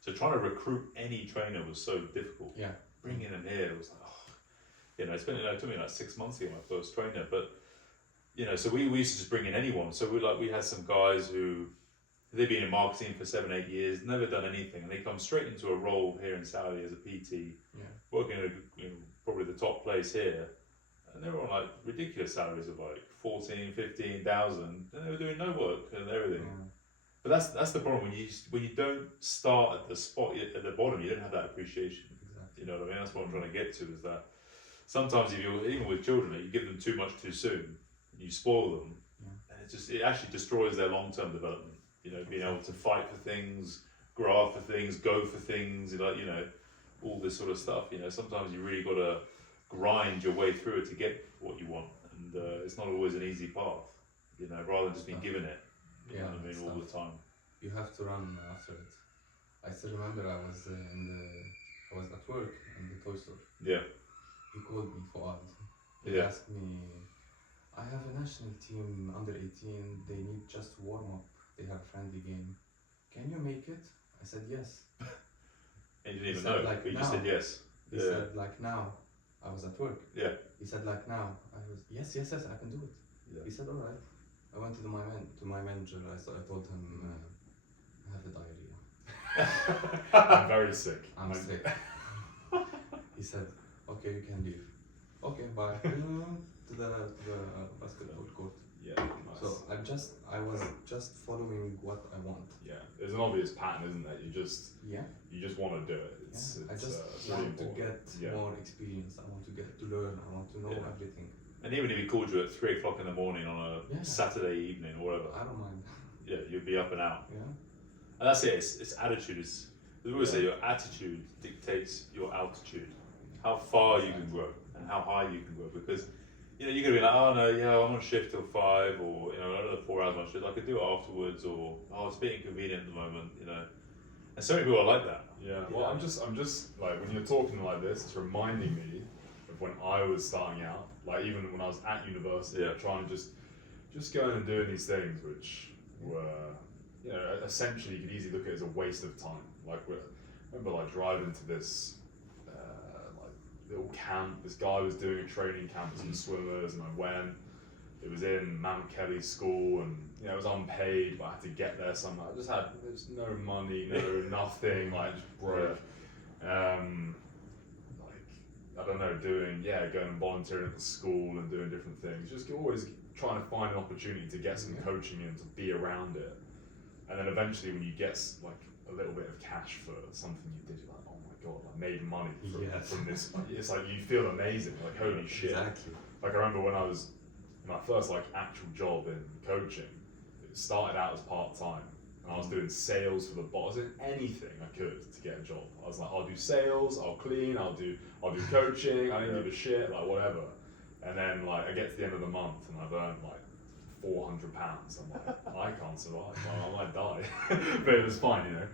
So trying to recruit any trainer was so difficult. Yeah. Bringing them here was like, it took me like 6 months to get my first trainer, but so we used to just bring in anyone. So we had some guys who they've been in marketing for 7-8 years, never done anything, and they come straight into a role here in Saudi as a PT, working at probably the top place here, and they were on like ridiculous salaries of like 14, 15,000, and they were doing no work and everything. But that's the problem when you don't start at the spot at the bottom, you don't have that appreciation. Exactly. You know what I mean? That's what I'm trying to get to, is that sometimes if you're even with children, you give them too much too soon, you spoil them, and it actually destroys their long-term development. You know, being able to fight for things, grow up for things, go for things, like, you know, all this sort of stuff. You know, sometimes you really got to grind your way through it to get what you want, and it's not always an easy path. You know, rather than just being given it. You know what I mean, all the time. You have to run after it. I still remember I was at work in the toy store. Yeah. He called me for He asked me, I have a national team under 18. They need just warm up. They have a friendly game. Can you make it? I said yes. And you didn't even know, like, but you now. just said yes. He said like now. I was at work. Yeah. He said like now. I was yes, I can do it. Yeah. He said all right. I went to my manager. I told him I have a diarrhea. I'm very sick. I'm sick. He said, okay, you can leave. Okay, bye. to the basketball court. Yeah. Nice. So I was just following what I want. Yeah. There's an obvious pattern, isn't there? You just want to do it. I just really want to important. get more experience. I want to get to learn. I want to know everything. And even if he called you at 3 o'clock in the morning on a Saturday evening or whatever, I don't mind. Yeah, you'd be up and out. Yeah. And that's it. It's attitude. They always say your attitude dictates your altitude. How far you can grow and how high you can grow. Because you know you're gonna be like, oh no, yeah, I'm on shift till 5, or you know another 4 hours on shift. I could do it afterwards, or oh, it's a bit inconvenient at the moment, you know. And so many people are like that. Yeah. Well, I'm just like when you're talking like this, it's reminding me of when I was starting out. Like even when I was at university, trying to just going and doing these things, which were, you know, essentially you could easily look at it as a waste of time. Like I remember like driving to this like little camp. This guy was doing a training camp with some swimmers, and I went. It was in Mount Kelly School, and you know it was unpaid, but I had to get there somehow. There's no money, no nothing, like just broke. I don't know, going and volunteering at the school and doing different things. Just always trying to find an opportunity to get some coaching in, to be around it. And then eventually when you get like a little bit of cash for something you did, you're like, oh my God, I made money from this. It's like you feel amazing, like holy shit. Exactly. Like I remember when I was in my first like actual job in coaching, it started out as part-time. And I was doing sales for the boss, in anything I could to get a job. I was like, I'll do sales, I'll clean, I'll do coaching, I don't give a shit, like whatever. And then like I get to the end of the month and I've earned like £400. I'm like, I can't survive, I might die. But it was fine, you know.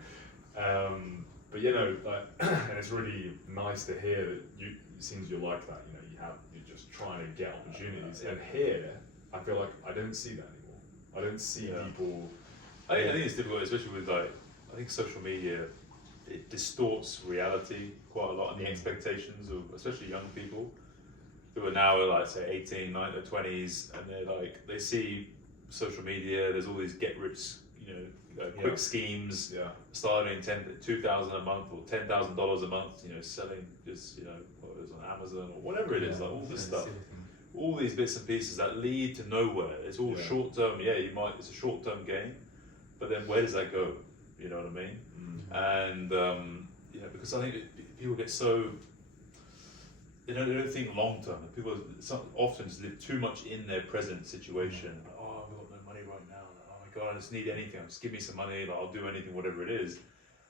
But you know, like, and it's really nice to hear that it seems you're like that. You know, you're just trying to get opportunities. And here, I feel like I don't see that anymore. I don't see people. I think it's difficult, especially with like, I think social media, it distorts reality quite a lot, and the expectations of especially young people who are now like say 18, 19, 20s, and they're like, they see social media, there's all these get rich, you know, quick schemes, starting $2,000 a month or $10,000 a month, you know, selling just, you know, what it is on Amazon or whatever it is, like all this stuff. All these bits and pieces that lead to nowhere. It's all short term, it's a short term gain. But then where does that go? You know what I mean? And you know, because I think people get so they don't think long term. People often just live too much in their present situation. Oh, I've got no money right now. Oh my God, I just need anything. Just give me some money. Like, I'll do anything, whatever it is.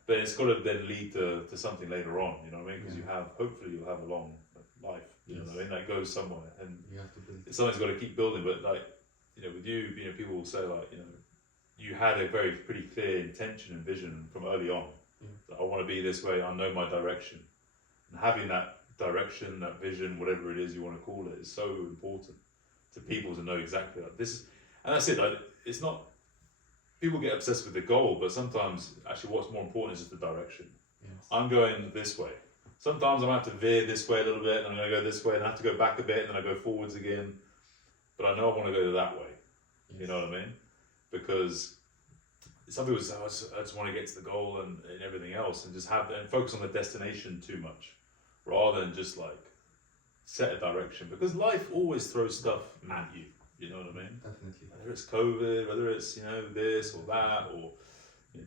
But it's got to then lead to something later on. You know what I mean? Because hopefully you'll have a long life. You know what I mean? That goes somewhere, and you have to build. Something's got to keep building. But like, you know, with you know, people will say like, you know, you had a pretty clear intention and vision from early on. That I want to be this way. I know my direction, and having that direction, that vision, whatever it is you want to call it, is so important to people to know exactly like this. And that's it. Like, it's not. People get obsessed with the goal, but sometimes actually what's more important is just the direction. Yes. I'm going this way. Sometimes I'm going to have to veer this way a little bit, and I'm going to go this way, and I have to go back a bit, and then I go forwards again. But I know I want to go that way. Yes. You know what I mean? Because some people say, I just want to get to the goal and everything else, and just and focus on the destination too much, rather than just like set a direction, because life always throws stuff at you. You know what I mean? Definitely. Whether it's COVID, whether it's this or that, or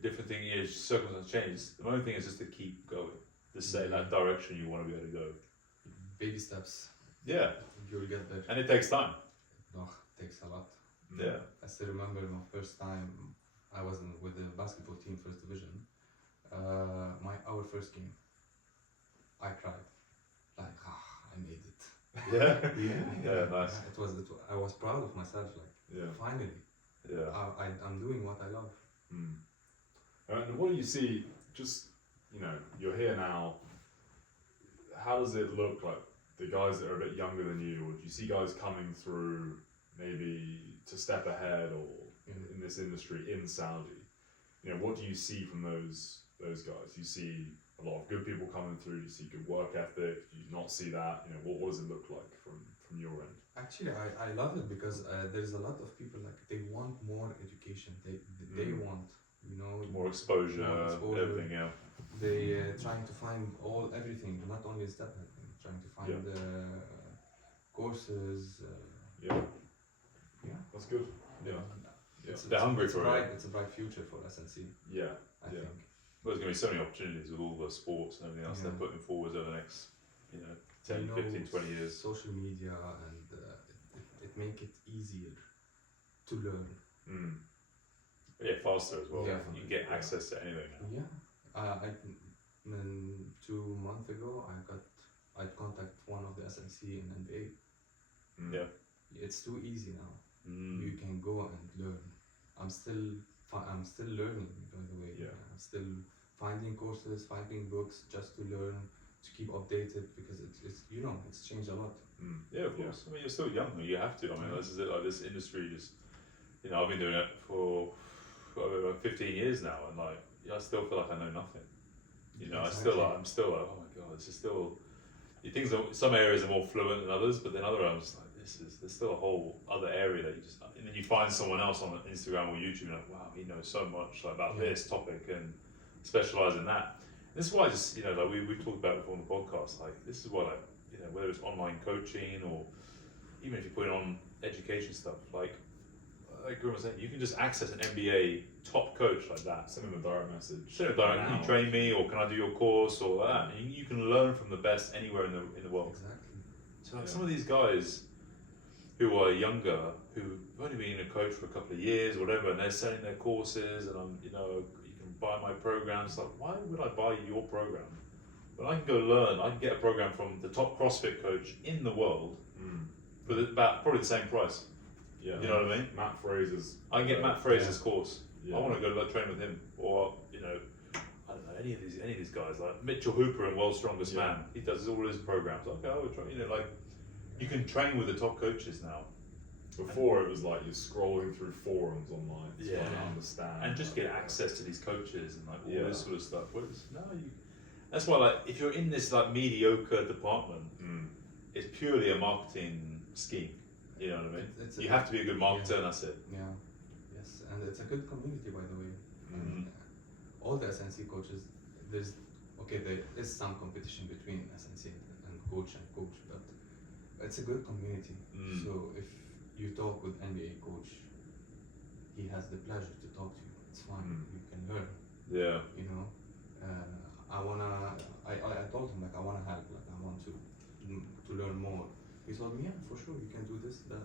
different thing, circumstances change. The only thing is just to keep going, to say that direction you want to be able to go. Baby steps. Yeah, You'll get there. and it takes time. No, takes a lot. Yeah. I still remember my first time I was with the basketball team, first division. Our first game, I cried, like I made it. Yeah. Yeah. Nice. I was proud of myself. Like finally, I'm doing what I love. And what do you see? Just you're here now. How does it look like the guys that are a bit younger than you, or do you see guys coming through maybe to step ahead or in this industry in Saudi? What do you see from those guys? Do you see a lot of good people coming through? Do you see good work ethic? Do you not see that? What does it look like from your end? Actually, I love it because there's a lot of people like they want more education. They want more exposure, everything. Yeah. They trying to find everything, not only step trying to find courses. Yeah, that's good. Yeah. They're hungry for it. It's a bright future for SNC. Yeah, I think. Well, there's going to be so many opportunities with all the sports and everything else they're putting forward over the next, 10, 15, 20 years. Social media and it make it easier to learn. Yeah, faster as well. Yeah, you get access to anything. Yeah. 2 months ago, I contact one of the SNC in NBA. Yeah. It's too easy now. You can go and learn. I'm still learning, by the way. Yeah. I'm still finding courses, finding books just to learn, to keep updated, because it's changed a lot. Yeah, of course. I mean, you're still young. You have to. I mean, this is it. Like this industry, just I've been doing it for about 15 years now, and I still feel like I know nothing. Exactly. I'm still like, oh my god, this is still. Things some areas are more fluent than others, but then other areas like there's still a whole other area that you just, and then you find someone else on Instagram or YouTube, and you're like, wow, he knows so much about this topic and specialize in that. And this is why I just we talked about it before on the podcast. Like this is why whether it's online coaching or even if you put it on education stuff, like Karim was saying, you can just access an MBA top coach like that. Send them a direct message. Send them direct. Can you train me, or can I do your course, or that? And you can learn from the best anywhere in the world. Exactly. So some of these guys who are younger, who've only been a coach for a couple of years, or whatever, and they're selling their courses, and you can buy my programs. Like, why would I buy your program? But I can go learn. I can get a program from the top CrossFit coach in the world for about probably the same price. Yeah. You know what I mean? Matt Fraser's. I can get Matt Fraser's course. Yeah. I want to go train with him, or I don't know, any of these guys like Mitchell Hooper and World's Strongest Man. He does all his programs. Okay, I would try. You can train with the top coaches now. Before it was like you're scrolling through forums online to try to understand and just get access to these coaches and all this sort of stuff. That's why if you're in this mediocre department, it's purely a marketing scheme. You know what I mean? You have to be a good marketer, and that's it. Yeah. Yes, and it's a good community, by the way. All the SNC coaches, there is some competition between SNC and coach, but it's a good community. So if you talk with NBA coach, he has the pleasure to talk to you. It's fine. You can learn. Yeah. I told him I wanna help. I want to learn more. He told me, yeah, for sure, you can do this, that.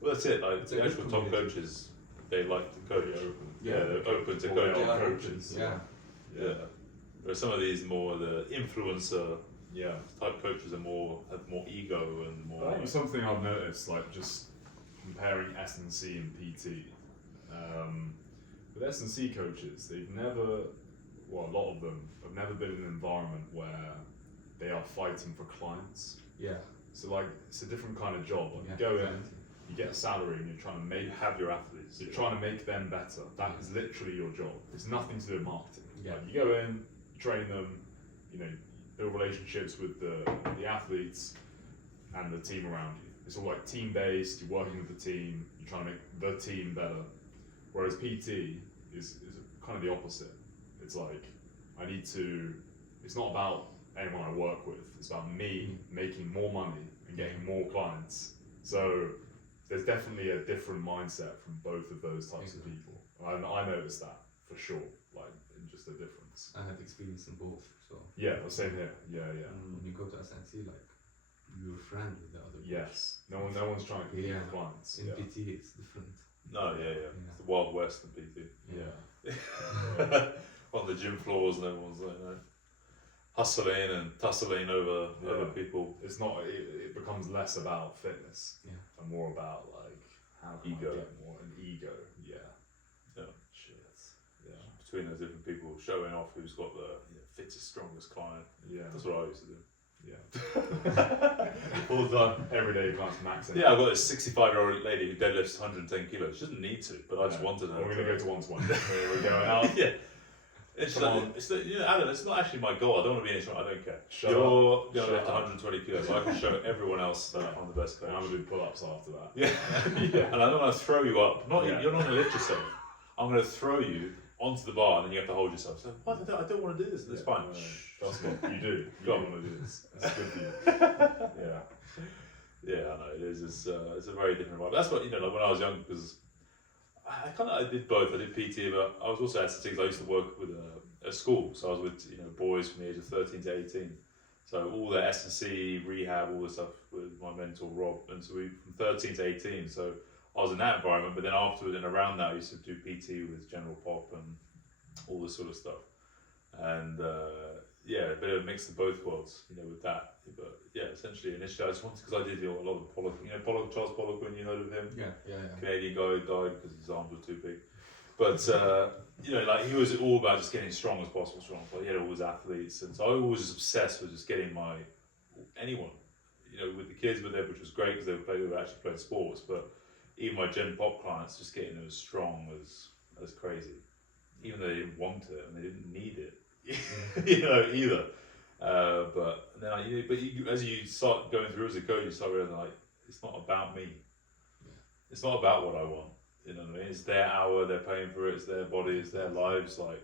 Well, that's it. The actual top coaches, they like to coach. They're open to coaches. Yeah. Whereas some of these more the influencer type coaches have more ego and more. That was something I've noticed, just comparing S&C and PT. With S&C coaches, a lot of them have never been in an environment where they are fighting for clients. Yeah. So it's a different kind of job. You go in, you get a salary, and you're trying to have your athletes. You're trying to make them better. That is literally your job. It's nothing to do with marketing. Yeah. You go in, train them, build relationships with the athletes and the team around you. It's all team based. You're working with the team. You're trying to make the team better. Whereas PT, is kind of the opposite. It's like I need to. It's not about anyone I work with. It's about me making more money and getting more clients. So there's definitely a different mindset from both of those types of people. I noticed that for sure. Like just a difference. I had experience in both, so. Yeah, the same here. Yeah. When you go to SNC, like you're friend with the other. Yes. No one's trying to compete with clients. In PT, it's different. No, yeah. It's the Wild West in PT. Yeah. On the gym floors, and everyone's like, hustling and tussling over people. It's not. It becomes less about fitness and more about like how can Ego. I get more an ego. Yeah. Shit. Yeah. Between those different people, showing off who's got the fittest, strongest client. Yeah. That's what I used to do. Yeah. All the time, every day, clients maxing. Yeah, I've got this 65-year-old lady who deadlifts 110 kilos. She doesn't need to, but I just wanted her. We're gonna go to one day. We're going out. Yeah. It's Adam, it's not actually my goal. I don't want to be in it. I don't care. Shut You're up. going to Shut lift up. 120 kilos. I can show everyone else that I'm the best coach. I'm gonna do pull-ups after that. Yeah. Yeah. And I'm going to throw you up. Yeah. You're not going to lift yourself. I'm going to throw you onto the bar, and then you have to hold yourself. So, what? I don't want to do this. It's fine. No, trust me, you do. You Go don't on. want to do this. It's good for you. Yeah. Yeah, I know it is. It's a very different vibe. That's what like when I was young, because I did both. I did PT, but I was also at things. I used to work with a school, so I was with boys from the age of 13 to 18. So all the S&C, rehab, all the stuff with my mentor Rob, and so we from 13 to 18. So I was in that environment, but then afterwards and around that, I used to do PT with General Pop and all this sort of stuff. And a bit of a mix of both worlds, with that. But yeah, essentially, initially I just wanted, because I did a lot of Pollock, Charles Pollock, when you heard of him. Yeah. Canadian guy who died because his arms were too big. But like he was all about just getting as strong as possible. Like he had all his athletes, and so I was just obsessed with just getting anyone, with the kids with it, which was great because they were actually playing sports. But even my Gen Pop clients, just getting them as strong as crazy, even though they didn't want it and they didn't need it, either. But then as you start going through as a coach, you start realizing like it's not about me. It's not about what I want. You know what I mean? It's their hour, they're paying for it, it's their body, it's their lives. Like,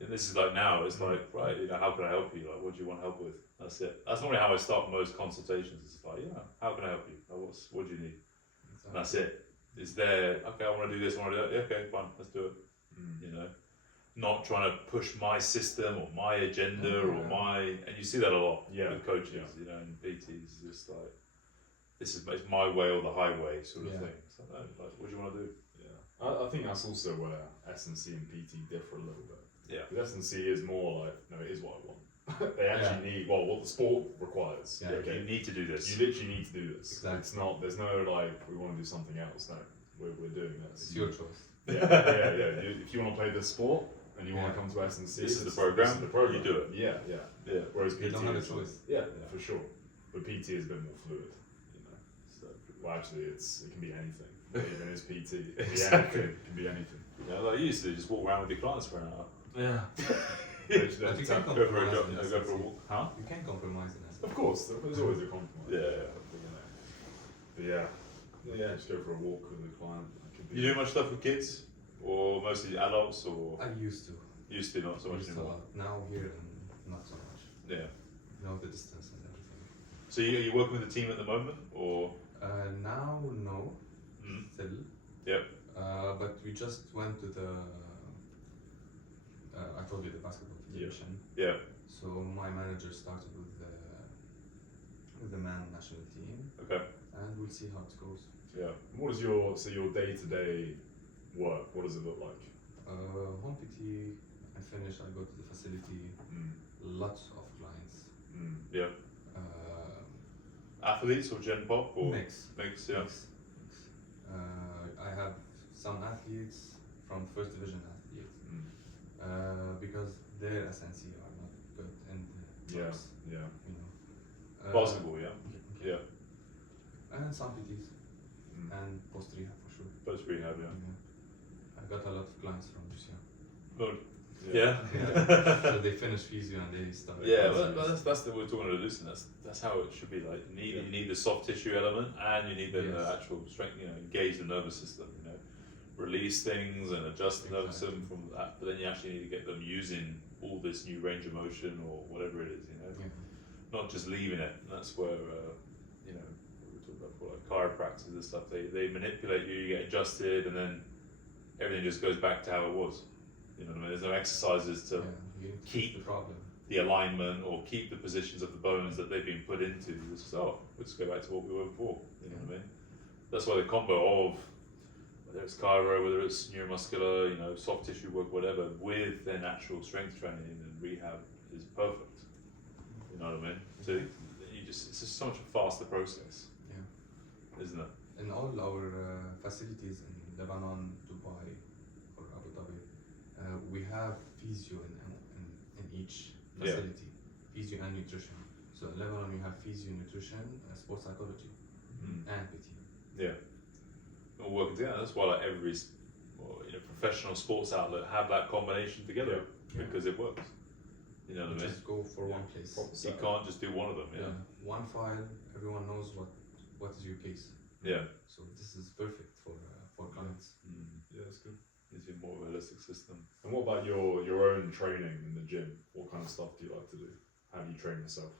and this is like now, it's like, right, how can I help you? Like, what do you want help with? That's it. That's normally how I start most consultations. It's like, how can I help you? Like, what do you need? Exactly. And that's it. It's there, okay, I want to do this, I want to do that. Yeah, okay, fine, let's do it. Not trying to push my system or my agenda or and you see that a lot with coaches, and PTs, just like, it's my way or the highway sort of thing. So, like, what do you want to do? Yeah, I think that's also where S&C and PT differ a little bit. Yeah. Because S&C is more like, no, it is what I want. They actually need, what the sport requires. Yeah. You need to do this. You literally need to do this. Exactly. It's not, there's no like, we want to do something else. No, we're doing this. It's your choice. Yeah. If you want to play this sport and you want to come to S&C, this is the program. This is the program. You do it. Yeah. Whereas PT You don't have a is- choice. Yeah, for sure. But PT is a bit more fluid. So, well, actually, it can be anything. Even as PT, it can be anything. Like you used to just walk around with your clients for an hour. Yeah. But you can't Go for a compromise jog, in go for a SNC. walk. Huh? You can't compromise in SNC. Of course, there's always a compromise. Yeah. But yeah, just go for a walk with a client. That could be. You do much stuff with kids, or mostly adults, or I used to. used to not so much Used to a anymore? lot. Now here not so much. Yeah. The distance and everything. So you working with a team at the moment, or? Now no, Mm. still. Yep. But we just went to the. I told you the basketball federation. Yeah. So my manager started with the man national team, Okay. and we'll see how it goes. Yeah. What is your day-to-day work? What does it look like? Home PT. I finish. I go to the facility. Lots of clients. Yeah. Uh, Athletes or Gen Pop or Mix. Mix, yeah. Mix. I have some athletes from first division athletes because their SNC are not good in the clubs, Yeah. Basketball, yeah. Yeah. And some PTs and post rehab for sure. Post rehab, yeah. I got a lot of clients from Lucia. Good. Yeah. So they finish physio and they start. Yeah, well, that's the we're talking about loosen. That's how it should be. Like you need the soft tissue element, and you need the Yes. actual strength. Engage the nervous system. release things and adjust them Exactly. from that, but then you actually need to get them using all this new range of motion or whatever it is, you know, Yeah. not just leaving it. And that's where, you know, what we talked about before, like chiropractors and stuff, they manipulate you, you get adjusted, and then everything just goes back to how it was. You know what I mean? There's no exercises to Yeah. You need to keep fix the problem. the alignment or keep the positions of the bones that they've been put into. It's just, oh, we'll just go back to what we were before. You know what I mean? That's why the combo of whether it's chiro, whether it's neuromuscular, you know, soft tissue work, whatever, with their natural strength training and rehab is perfect. You know what I mean? So it's just so much a faster process, Yeah. isn't it? In all our facilities in Lebanon, Dubai, or Abu Dhabi, we have physio in each facility, physio and nutrition. So in Lebanon, we have physio, nutrition, sports psychology, and PT. Yeah. All working together. That's why like every professional sports outlet have that combination together because it works. You know what I mean? Just go for one place. You can't just do one of them. Yeah. One file, everyone knows what is your case. Yeah. So this is perfect for clients. Yeah, that's good. It's a more realistic system. And what about your own training in the gym? What kind of stuff do you like to do? How do you train yourself?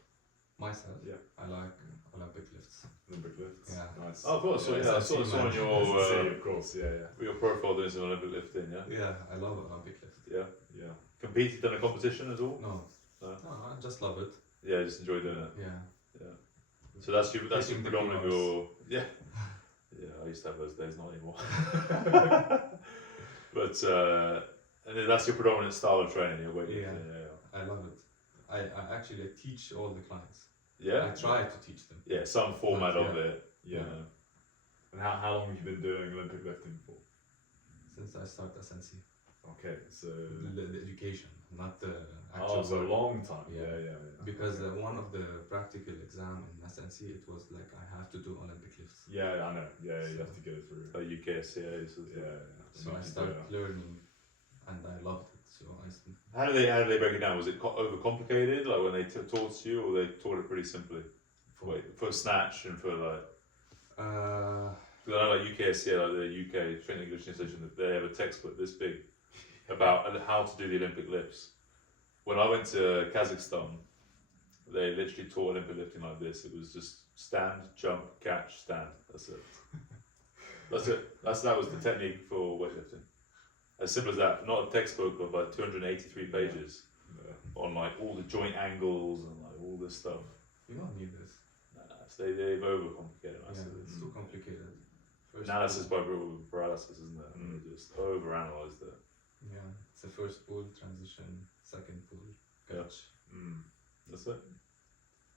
Myself, Yeah. I like Olympic lifts. Olympic lifts. Yeah. Nice. Oh, of course. So, Yeah, I saw on See, of course. Yeah. your profile doing some Olympic lifting. Yeah. Yeah, I love Olympic lift. Yeah. Yeah. Competed in a competition at all? No, No. I just love it. Yeah, just enjoy doing it. Yeah. So that's your Taking the predominant kilos. your yeah. I used to have those days, not anymore. But and then that's your predominant style of training. Your weightlifting. I love it. I actually teach all the clients. Yeah. I try to teach them. Yeah, some format of it. Yeah. And how long have you been doing Olympic lifting for? Since I started SNC. Okay, so The education, not the actual so a work. long time. Yeah. Yeah. Because one of the practical exam in SNC, it was like I have to do Olympic lifts. Yeah, I know. Yeah, you have to go through. Like UKSCA. Yeah. So I started learning, and I loved it. So How do they break it down? Was it overcomplicated, like when they taught you, or they taught it pretty simply? For snatch and for like. Because I know like UKSCA, like the UK Training English Institution, they have a textbook this big about how to do the Olympic lifts. When I went to Kazakhstan, they literally taught Olympic lifting like this. It was just stand, jump, catch, stand. That's it. That's it. That was the technique for weightlifting. As simple as that. Not a textbook of like 283 pages on like all the joint angles and like all this stuff. You don't need this. So they've overcomplicated it. Yeah, it's too complicated. Analysis by paralysis, isn't it? They just overanalyzed it. Yeah, it's the first pull, transition, second pull, catch. That's it.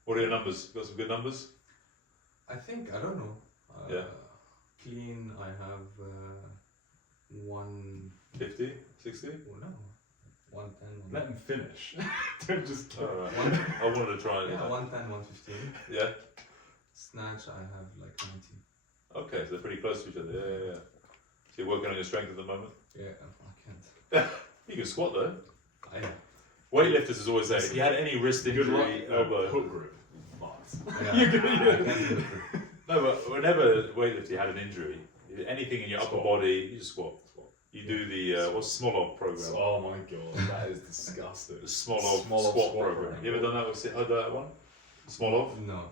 What are your numbers? Got some good numbers? I think, I don't know. Clean, I have 150, 60? Oh, no, 110. Let him finish. Don't just. I wanted to try it. Yeah, 110, 115. Yeah. Snatch, I have like 90. Okay, so they're pretty close to each other. Yeah. So you're working on your strength at the moment? Yeah, I can't. You can squat though. I am. Weightlifters is always there. If you had any wrist injury, elbow, hook grip. Nice. Yeah, I can't do it. No, but whenever weightlifter had an injury, anything in your upper body, you just squat. You do the what's Smolov program? Oh my god, that is disgusting. The Smolov squat program. You ever done that? Heard that one? Smolov? No.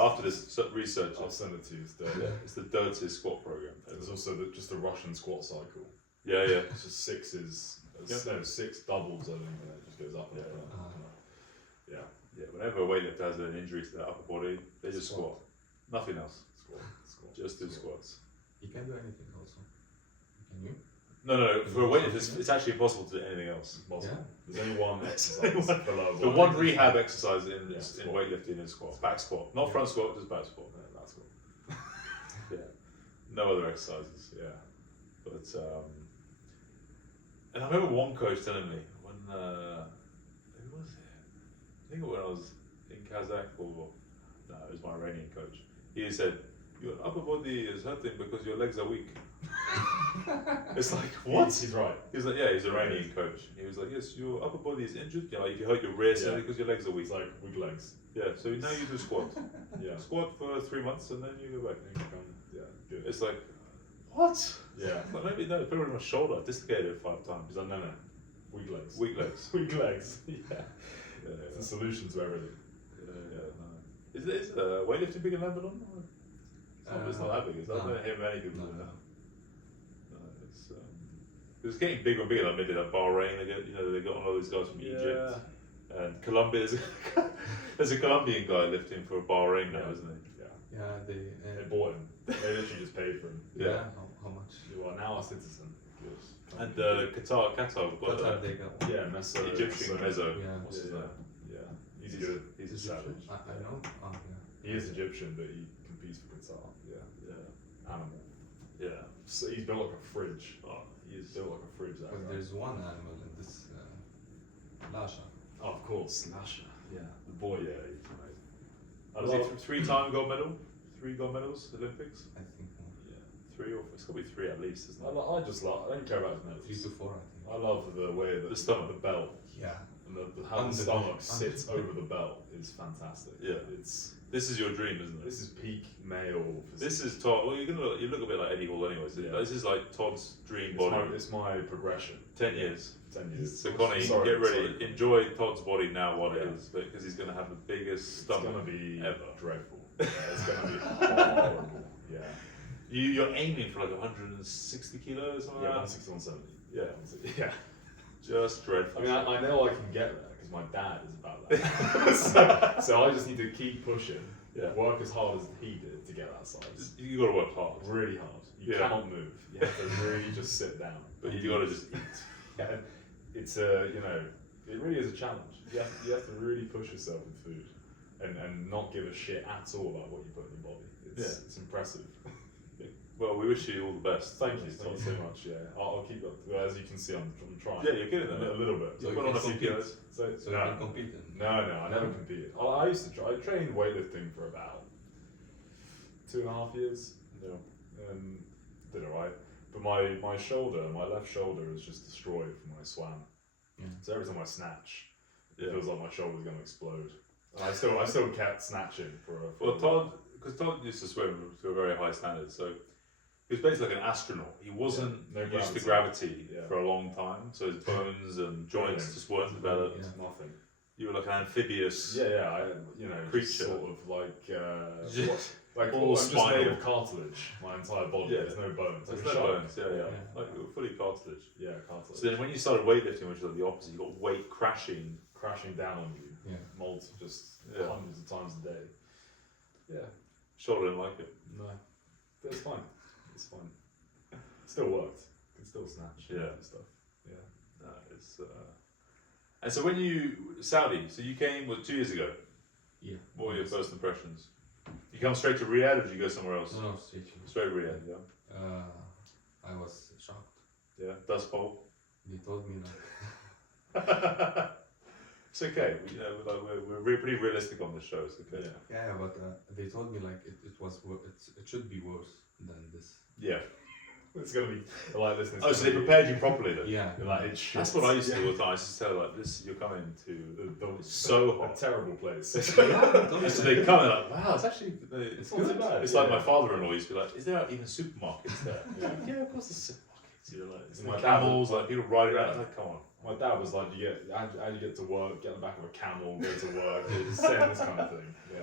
After this research, I'll send it to you. it's the dirtiest squat program. There's also just a Russian squat cycle. Yeah. It's just sixes. No, 6 doubles. I think and it just goes up and down. Yeah. Whenever a weightlifter has an injury to their upper body, they just squat. Nothing else. Squat. Just do squats. You can do anything also. Can you? No. For a weightlifter, it's actually impossible to do anything else. Possible. Yeah. There's only one exercise. The one rehab exercise in weightlifting is squat. Back squat. Not front squat, just back squat. Back squat. Yeah. No other exercises. Yeah. But and I remember one coach telling me when who was it? I think when I was in Kazakh or no, it was my Iranian coach. He said, "Your upper body is hurting because your legs are weak." It's like, what? He's right. He was like, yeah, he's an Iranian coach. He was like, yes, your upper body is injured. Yeah, like if you hurt your wrist, because your legs are weak. It's like weak legs. Yeah, so now you do squat. Yeah. Squat for 3 months and then you go back. Yeah, good. It's like, What? Yeah. Like maybe no, put it on my shoulder. I dislocated it 5 times. He's like, no, weak legs. Weak legs. Weak legs. Yeah. Yeah, It's a solution to everything. no. Is weightlifting big in Lebanon? It's not that big. I don't hear many people doing that. No, it's getting bigger and bigger. Like maybe like Bahrain, they got all these guys from Egypt and Colombia. There's a Colombian guy lifting for Bahrain now, isn't he? Yeah, They bought him. They literally just paid for him. Yeah. How much? You are now a citizen. And Qatar, Qatar, they got. Yeah, Meso. Egyptian Meso. Yeah. What's his name? Yeah, he's good. He's a Egyptian. savage. I know. Oh, yeah. He is Egyptian, but he competes for Qatar. Yeah. Animal. Yeah. So he's built like a fridge. Oh, He is built like a fridge. That But guy. there's one animal in this Lasha. Oh, of course, Lasha. Yeah, the boy. Yeah, he's amazing. I Was love. he 3-time gold medal? 3 gold medals, Olympics? I think more. Yeah. 3 or it's got to be 3 at least, isn't it? I just love. I don't care about his medals. 3 to 4, I think. I love the way that The stomach. the belt, Yeah. and how the Under- stomach under- sits over the belt is fantastic. Yeah. It's This is your dream, isn't it? this is peak male. Physique. This is Todd. Well, you look a bit like Eddie Hall, anyways. Yeah. This is like Todd's dream It's body. it's my progression. 10 years. 10 years. So Connie, Sorry, get ready. sorry. Enjoy Todd's body now while it Yeah. is, because he's going to have the biggest It's stomach gonna be ever. dreadful. Yeah, it's gonna be horrible. Yeah. You're aiming for like 160 kilos, something Yeah, like 160, 170. Yeah. Yeah. that. Just dreadful. I mean, I know I can get there because my dad is about that. so I just need to keep pushing. Yeah. Work as hard as he did to get that size. You got to work hard. Really hard. You Yeah. cannot move. You have to really just sit down. But you got to just eat. Yeah. It's it really is a challenge. You have to really push yourself with food, and not give a shit at all about what you put in your body. It's impressive. Well, we wish you all the best. Thank you so much. Yeah, I'll keep up. Well, as you can see, I'm trying. Yeah, you're getting there. a little bit. So Put you on a can few compete. kilos. So you can compete then? No, I never competed. I used to try. I trained weightlifting for about 2.5 years. Yeah. Did alright. But my left shoulder is just destroyed from when I swam. Yeah. So every time I snatch, it Yeah. feels like my shoulder's gonna explode. And I still kept snatching for a. Well, Todd, because Todd used to swim to a very high standard, so he was basically like an astronaut. He wasn't Yeah, no used to gravity. gravity Yeah. for a long time, so his bones and joints Everything. just weren't developed. Yeah. Nothing. You were like an amphibious. Yeah. Creature. Just sort of like Just like all I'm just made spinal. of cartilage. My entire body. Yeah. There's no bones. There's Like no a shark. bones. Yeah. Yeah. Like you were fully cartilage. Yeah, cartilage. So then when you started weightlifting, which is like the opposite, you got weight crashing. Crashing down on you. Yeah. Just Yeah. hundreds of times a day. Yeah. Shoulder didn't like it. No. But it's fine. It's fine. Still worked. Can still snatch. Yeah. And stuff. Yeah. No, it's. And so when Saudi, so you came 2 years ago. Yeah. What were your first impressions? You come straight to Riyadh, or did you go somewhere else? No, straight to Straight to Riyadh, yeah. I was shocked. Yeah, Dust Bowl. They told me like, It's okay. We're pretty realistic on this show. It's okay. yeah, but they told me like it should be worse than this. Yeah. It's gonna be like this. Oh, so they prepared you properly then? Yeah. Like it's shit. That's what I used to do all the time. I used to tell like this. You're coming to It's so a hot. terrible place. And so they come and like, wow, it's actually It's not too bad. It's like my father-in-law used to be like, is there even supermarkets there? Yeah. Yeah, of course there's supermarkets. You're like, it's My like dad camels, was- like people riding around. Yeah. I was like, come on. My dad was like, how do you get to work? Get on the back of a camel, go to work. Just saying this kind of thing. Yeah.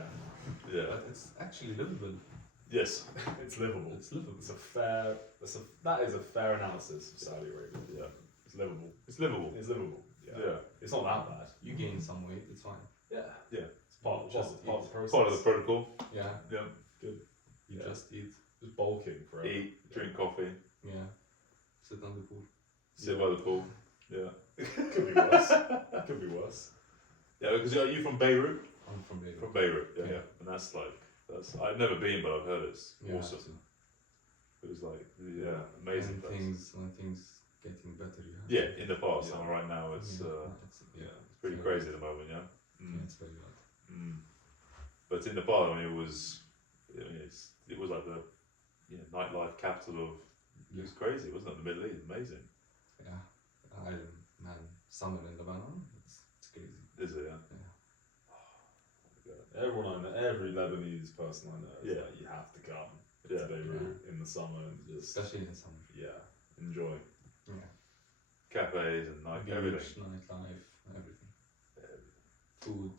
Yeah. But it's actually livable. Yes. It's livable. It's livable. That is a fair analysis of Saudi Arabia. Yeah. It's livable. It's livable. It's livable. Yeah. Yeah. It's not that bad. You gain some weight, it's fine. Yeah. Yeah. It's part of the process. Part of the protocol. Yeah. Yeah. You Yeah. just eat. Just bulking forever. Eat, drink coffee, Yeah. Sit on the pool. sit by the pool. Yeah. Could be worse. Could be worse. Yeah, because are you from Beirut? I'm from Beirut. From Beirut, yeah. Yeah. And that's I've never been, but I've heard it's Yeah, awesome. so- It was like, amazing place. when things getting better, you have Yeah, in the past, Yeah. and right now it's Yeah. pretty crazy at the moment, yeah. Yeah, it's very hard. But in the past, I mean, it was like the nightlife capital of. It was crazy, wasn't it? The Middle East, amazing. Yeah. Man, summer in Lebanon, it's crazy. Is it? Yeah. Yeah. Everyone I know, every Lebanese person I know, is Yeah. like, you have to come. Yeah. to Beirut in the summer and just Especially in the summer. enjoy. Yeah. Cafes and night, Beach, everything. nightlife, everything. Food.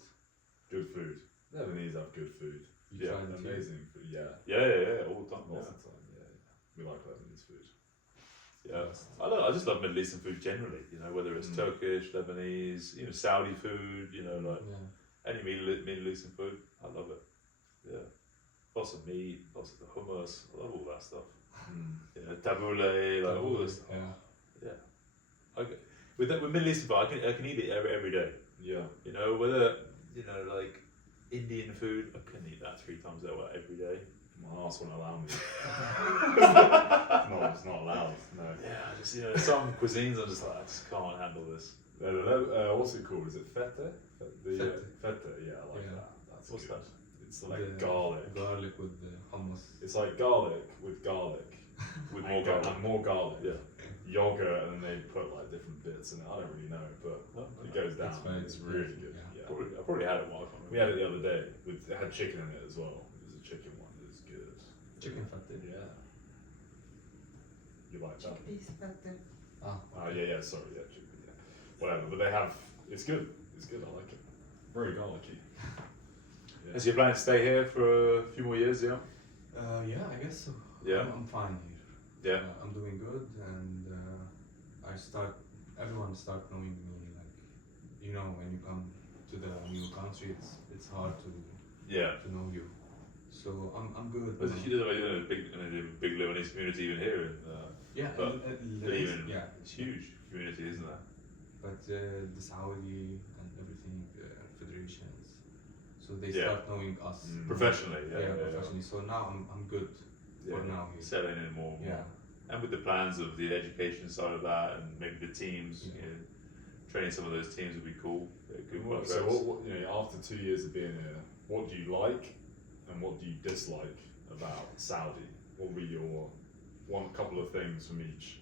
Good food. Lebanese have good food. You Yeah, tried it too? Amazing food. Yeah, Yeah, all the time. lots Yeah. of time. Yeah, we like Lebanese food. Yeah, I just love Middle Eastern food generally. You know, whether it's Turkish, Lebanese, Saudi food. Like Yeah. any Middle Eastern food, I love it. Yeah, lots of meat, lots of the hummus. I love all that stuff. Tabbouleh, like all this stuff. Yeah. Okay. With Middle Eastern food, I can eat it every day. Yeah. Whether like Indian food, I can eat that 3 times every day. My arse won't allow me. It's not allowed. No. Yeah, just some cuisines, I'm just like, I just can't handle this. What's it called? Is it feta? Feta. Feta. Yeah, I like Yeah. that. That's What's good. that? It's like The garlic. Garlic with the hummus. It's like garlic with garlic. With And more garlic. And more garlic. Yeah. Yogurt, and then they put like different bits in it. I don't really know, but it goes down. It's It's very really good, good. yeah. Yeah. I probably had it once. We had it the other day. It had chicken in it as well. It was a chicken one. It was good. Chicken fatty. Yeah. You like that? Chickpeas butter. Yeah. Sorry, yeah, chicken. Yeah. Whatever. But they have. It's good. It's good. I like it. Very garlicky. Yeah. Is your plan to stay here for a few more years? Yeah. Yeah, I guess so. Yeah. I'm fine here. Yeah. I'm doing good, and everyone start knowing me. Like, when you come to the new country, it's hard to know you. So I'm good. There's a big Lebanese community even here. Yeah, but yeah, it's huge community, isn't there? But the Saudi and everything, federations, so they Yeah. start knowing us. Professionally, Professionally. So now I'm good for now here. Settling in more and more. Yeah. And with the plans of the education side of that, and maybe the teams, Yeah. training some of those teams would be cool. Good So progress. after 2 years of being here, what do you like and what do you dislike about Saudi? What would be your couple of things from each?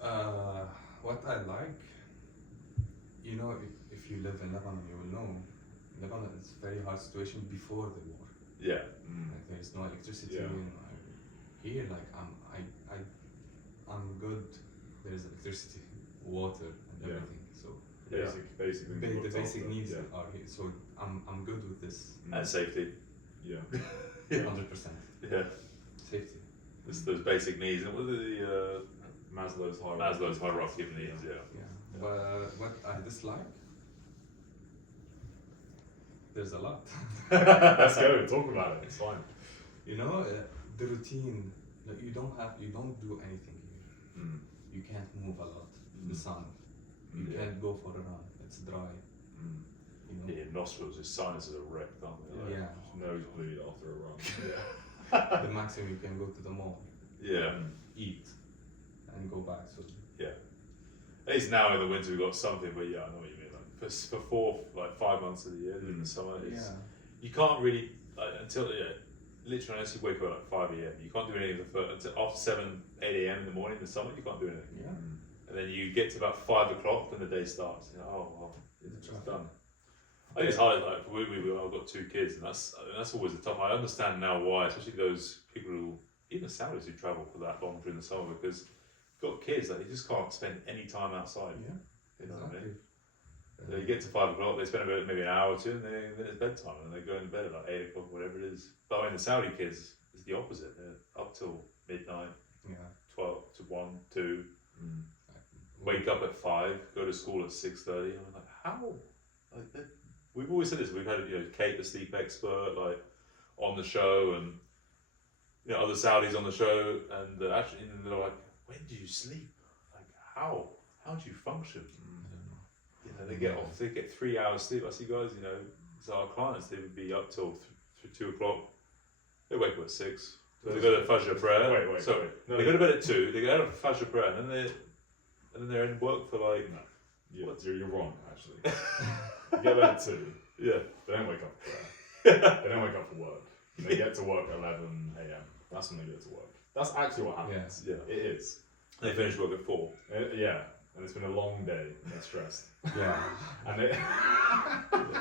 What I like, if you live in Lebanon, you will know. Lebanon is a very hard situation before the war. Yeah. Like there is no electricity. Yeah. And here, like I'm good. There's electricity, water, and Yeah. everything. So Basic things. the looked basic after. needs Yeah. are here. So I'm good with this. And safety. Yeah. 100% Yeah. safety. It's those basic needs. And what are the Maslow's hierarchy of needs? Yeah. Yeah. But what I dislike, there's a lot. Let's go. Talk about it. It's fine. The routine. Like you don't do anything here. Mm. You can't move a lot. The sun. You Yeah. can't go for a run. It's dry. Mm. Your nostrils, your sinuses are wrecked, aren't they? Like, Yeah. Nosebleed after a run. The maximum you can go to the mall, Yeah. eat, and go back. So At least now in the winter we've got something, but yeah, I know what you mean. Like for 5 months of the year in the summer, you can't really until literally unless you wake up at like 5 a.m. You can't do anything until after 7, 8 a.m. in the morning in the summer. You can't do anything, yeah. and then you get to about 5 o'clock when the day starts. It's done. I think it's hard. Like for I've got 2 kids, and that's always a tough. I understand now why, especially those people who, even Saudis who travel for that long during the summer, because you've got kids that you just can't spend any time outside. Yeah, You know what I exactly. mean? You get to 5 o'clock, they spend about maybe an hour or two, and then it's bedtime, and they go in bed at like 8 o'clock, whatever it is. But I mean, the Saudi kids is the opposite. They're up till midnight, Yeah. 12 to 1, 2. Mm. Wake up at 5, go to school at 6:30. I'm like, how? Like, we've always said this. We've had Kate, the sleep expert, like on the show, and other Saudis on the show, and actually, and they're like, when do you sleep? Like, how? How do you function? I don't know. They get off. They get 3 hours sleep. I see guys. So our clients, they would be up till 2 o'clock. They wake up at 6. So they go to Fajr prayer. Wait. Sorry. No, They go to bed at 2. They go to Fajr prayer, and then they're in work for like. No. You're wrong, actually. You get there at 2. Yeah. They don't wake up for prayer. They don't wake up for work. They get to work at 11 a.m. That's when they get to work. That's actually what happens. Yeah. It is. They finish work at 4. Yeah. And it's been a long day and they're stressed. Yeah. And they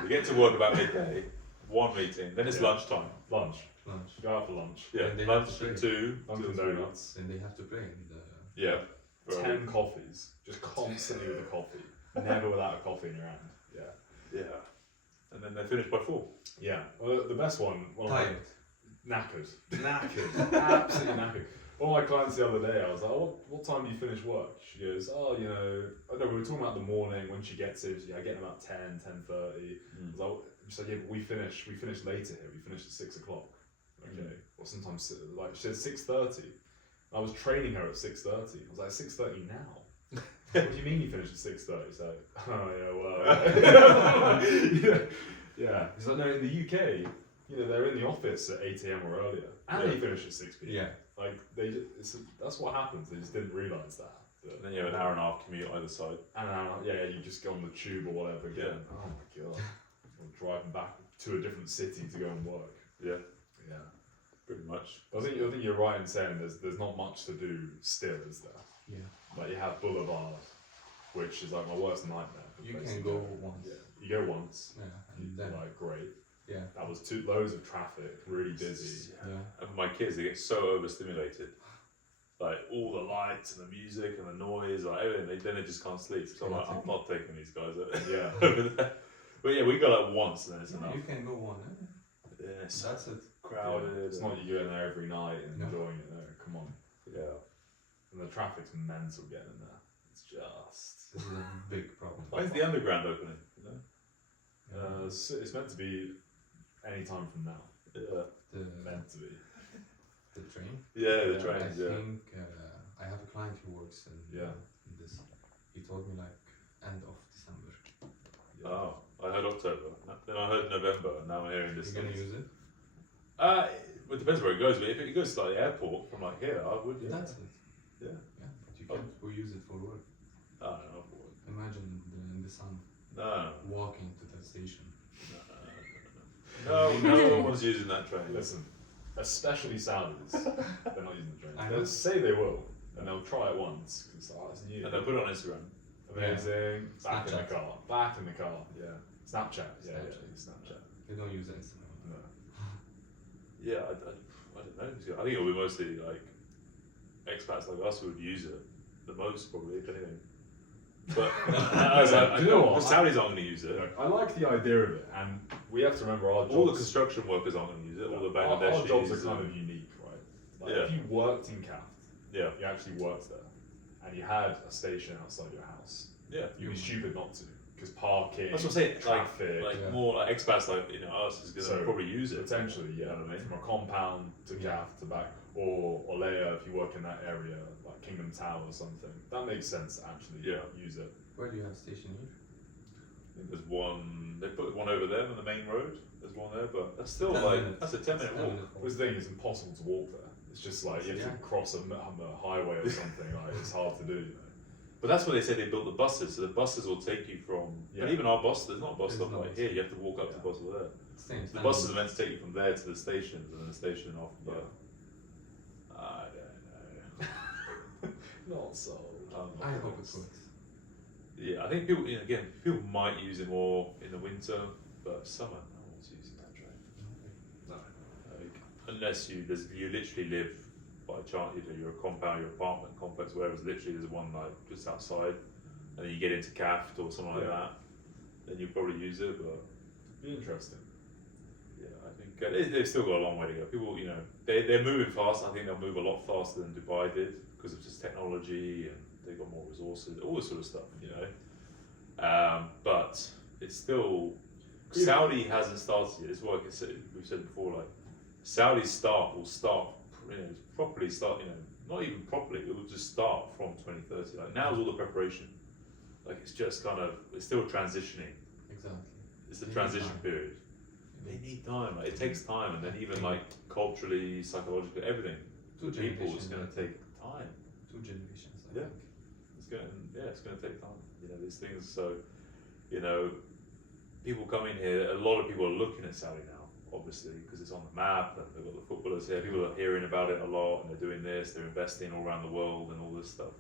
They get to work about midday. 1 meeting. Then it's lunchtime. lunch. Lunch. Go out for lunch. Yeah, And they lunch have to at pray. 2. Dunkin' 2 or 3. Donuts. And they have to pray in the. Yeah. Right. 10 coffees. Just constantly with a coffee. Never without a coffee in your hand. Yeah. Yeah. And then they finish by 4. Yeah. Well, the best one. Tired. Knackered. Absolutely knackered. One of my clients the other day, I was like, what time do you finish work? She goes, oh, we were talking about the morning when she gets in. I get in about 10, 10:30. I was like, she said, yeah, but we finish later here. We finish at 6 o'clock. Okay. Or sometimes, like, she said 6:30. I was training her at 6:30. I was like, 6:30 now? What do you mean you finish at 6:30? So, oh, yeah, well. Yeah. He's like, no, in the UK, they're in the office at 8 a.m. or earlier. And they finish at 6 p.m. Yeah. Like, that's what happens. They just didn't realise that. And then you have an hour and a half commute either side. And you just go on the tube or whatever again. Yeah. Oh my god. Or driving back to a different city to go and work. Yeah. Yeah. Pretty much. I think you're right in saying there's not much to do still, is there? Yeah. Like, you have Boulevard, which is like my worst nightmare. You can go once. Yeah. You go once. Yeah. And then. Like, great. Yeah. That was loads of traffic, really busy. Yeah. And my kids, they get so overstimulated. Like, all the lights and the music and the noise, like everything, then they just can't sleep. So I'm like, I'm not taking these guys Yeah. over there. But yeah, we go like once and then it's enough. You can go one. Yeah, it's That's it. crowded. Yeah. It's not you going there every night and No. enjoying it there. Come on. Yeah. And the traffic's mental getting in there. It's just. This is a big problem. When's the underground opening? You know? It's meant to be any time from now. Yeah. Meant to be. The train. Yeah, the Yeah, trains, I yeah. think I have a client who works in this. He told me like end of December. Yeah. Oh, I heard October. Then I heard November, and now I'm hearing this. You're gonna use it? Well, it depends where it goes, but if it goes to like the airport from like here, I would. Yeah. That's it. Yeah. Yeah, but you can't go use it for work. I don't know. Imagine in the sun No. walking to the station. No, no one's using that train. Listen, especially Saudis, they're not using the train. I know. They'll say they will, and they'll try it once because it's new. And they'll put it on Instagram. Amazing. Back in the Snapchat. car. Back in the car. Yeah. Snapchat. Yeah. Snapchat. Snapchat. They don't use Instagram. No. Yeah, I don't know. I think it'll be mostly like expats like us who would use it the most, probably, if anything. But I was like, Do you know what? the Saudis aren't going to use it. Look, I like the idea of it, and we have to remember our jobs. All the construction workers aren't going to use it. All the Bangladeshis. Our jobs are kind of unique, right? Like, Yeah. if you worked in CAF, Yeah. you actually worked there, and you had a station outside your house, Yeah. you'd be stupid not to, because parking, That's what I'm saying. traffic, Like Yeah. more like expats like us is going to So, probably use it. potentially, yeah. You know what I mean? From a compound to Yeah. CAF to back, or Leia if you work in that area, like Kingdom Tower or something. That makes sense to actually use it. Where do you have station here? I think there's one. They put one over there on the main road. There's one there, but that's still 10 like minutes. that's a 10-minute walk. But the thing is, it's impossible to walk there. It's just like you have Yeah. to cross a highway or something. Like, it's hard to do. You know? But that's where they say they built the buses. So the buses will take you from. Yeah. And even our bus, there's not a bus There's stop no right bus. here. You have to walk up to Yeah. the bus over there. Same. The buses are meant to take you from there to the stations, and then the station off. But I don't know. Not so. I hope it works. Yeah, I think people people might use it more in the winter, but summer no one's using that train. No. Like, unless you literally live by chance, your compound, your apartment complex, wherever. Literally, there's one like just outside, and then you get into CAFT or something like Yeah. that. Then you probably use it, but Be interesting. yeah, I think they've still got a long way to go. People, they're moving fast. I think they'll move a lot faster than Dubai did because of just technology and they've got more resources, all this sort of stuff, But it's still Saudi hasn't started yet. It's what we've said before. Like Saudi's start will start, properly start. Not even properly. It will just start from 2030. Like now's all the preparation. Like it's just it's still transitioning. Exactly. It's the They need transition time. period. They need time. Like, it takes time, and then even like culturally, psychologically, everything. Two For people, it's generations. going to take time. 2 generations. I Yeah. think. It's going to take time. These things. So, people come in here. A lot of people are looking at Saudi now, obviously, because it's on the map, and they've got the footballers here. People are hearing about it a lot, and they're doing this. They're investing all around the world and all this stuff.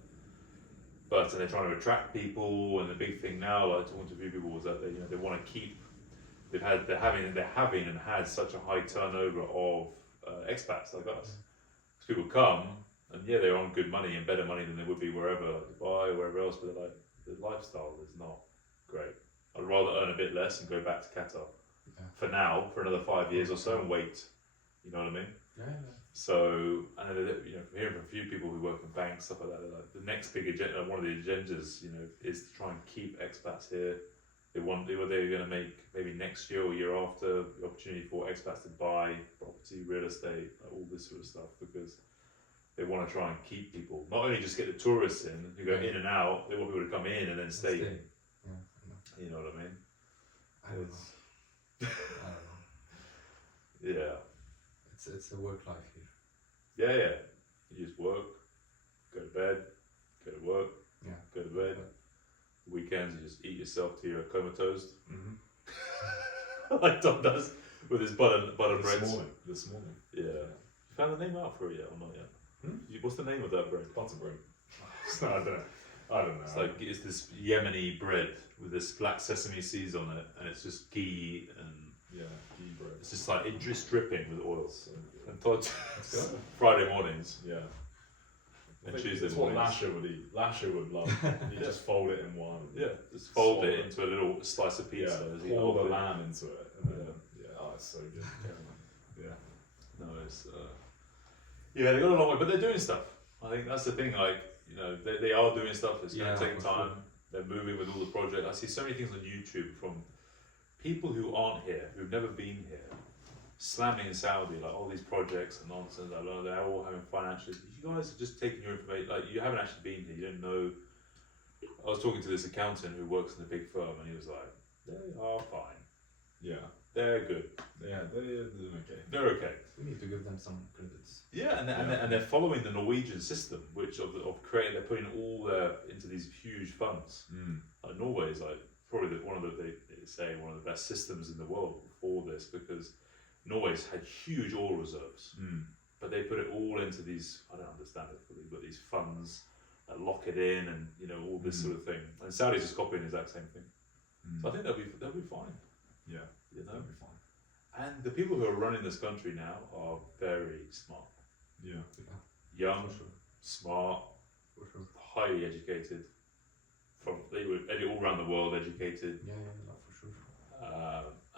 And they're trying to attract people. And the big thing now, like talking to a few people, was that they want to keep. They're having and had such a high turnover of expats like us. Because people come, and yeah, they're on good money and better money than they would be wherever, like Dubai or wherever else, but they're like, the lifestyle is not great. I'd rather earn a bit less and go back to Qatar for now, for another 5 years or so, and wait. You know what I mean? Yeah. So, and hearing from a few people who work in banks, stuff like that, they're like, the next big agenda, one of the agendas, is to try and keep expats here. They're going to make maybe next year or year after the opportunity for expats to buy property, real estate, all this sort of stuff, because they want to try and keep people. Not only just get the tourists in who go in and out, they want people to come in and then stay. Yeah, I know. You know what I mean? I don't know. I don't know. Yeah. It's a work life here. Yeah. You just work, go to bed, go to work, go to bed. Weekends you just eat yourself to your comatose. Like Tom does with his butter bread. This morning. Yeah. You found the name out for it yet or not yet? What's the name of that bread? Butter bread. No, I don't know. It's this Yemeni bread with this black sesame seeds on it, and it's just ghee and ghee bread. it's just like it's just dripping with oil. So good. And Todd, Friday mornings. Yeah. And Tuesday It's what mornings. Lasher would eat. Lasher would love. You just fold it in one. Yeah, just fold Swallow it into a little slice of pizza. Pour the lamb into it, and then it's so good. Yeah. No, it's they got a long way, but they're doing stuff. I think that's the thing. Like they are doing stuff. It's going to take time. Sure. They're moving with all the projects. I see so many things on YouTube from people who aren't here, who've never been here, slamming Saudi, like all these projects and nonsense. Like, they're all having financial. You guys are just taking your information. Like you haven't actually been here. You don't know. I was talking to this accountant who works in a big firm, and he was like, "They are fine. Yeah. They're good. Yeah, they're doing okay. They're okay." We need to give them some credits. Yeah, and they're following the Norwegian system, which of creating, they're putting all their into these huge funds. Like Norway is like probably one of the best systems in the world for this, because Norway's had huge oil reserves, but they put it all into these, I don't understand it fully, but these funds that lock it in, and all this sort of thing. And Saudi's just copying the exact same thing. So I think they'll be fine. Yeah, they'll be fine. And the people who are running this country now are very smart. Yeah. Young, smart, highly educated. They were all around the world educated. Yeah, for sure.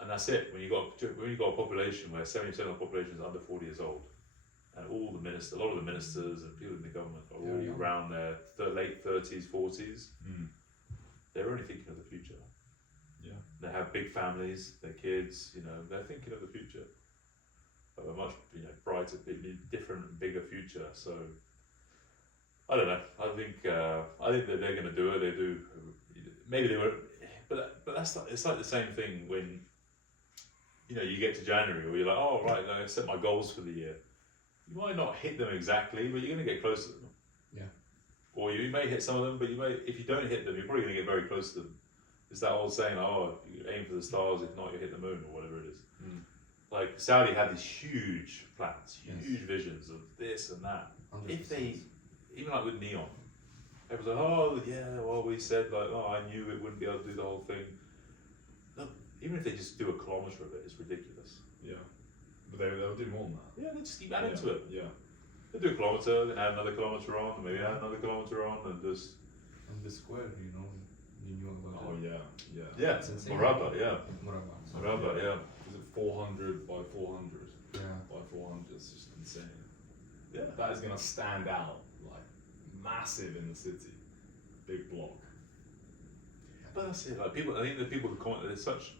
And that's it. When you got a population where 70% of the population is under 40 years old, and a lot of the ministers and people in the government are all around their late 30s, 40s. They're only thinking of the future. Yeah. They have big families, their kids. They're thinking of the future, of a much brighter, different, bigger future. So I don't know. I think that they're going to do it. They do. Maybe they were, but that's like, it's like the same thing when you get to January where you're like, oh right, I set my goals for the year. You might not hit them exactly, but you're going to get close to them. Yeah. Or you may hit some of them, but if you don't hit them, you're probably going to get very close to them. It's that old saying, oh, you aim for the stars, if not, you hit the moon, or whatever it is. Like Saudi had these huge plans, huge visions of this and that. 100%. If they, even like with neon, everyone's like, oh yeah, well we said like, oh I knew it wouldn't be able to do the whole thing. Look, even if they just do a kilometre of it, it's ridiculous. Yeah. But they'll do more than that. Yeah, they just keep adding to it. Yeah. They do a kilometre, then add another kilometre on, and maybe add another kilometre on, and just. And the square, you knew about it. Yeah, It's insane. Murabba, yeah. Murabba. Yeah. Is it 400 by 400? Yeah. By 400, it's just insane. Yeah. That is going to stand out, like, massive in the city. Big block. But that's it. Like I think the people who comment, they're such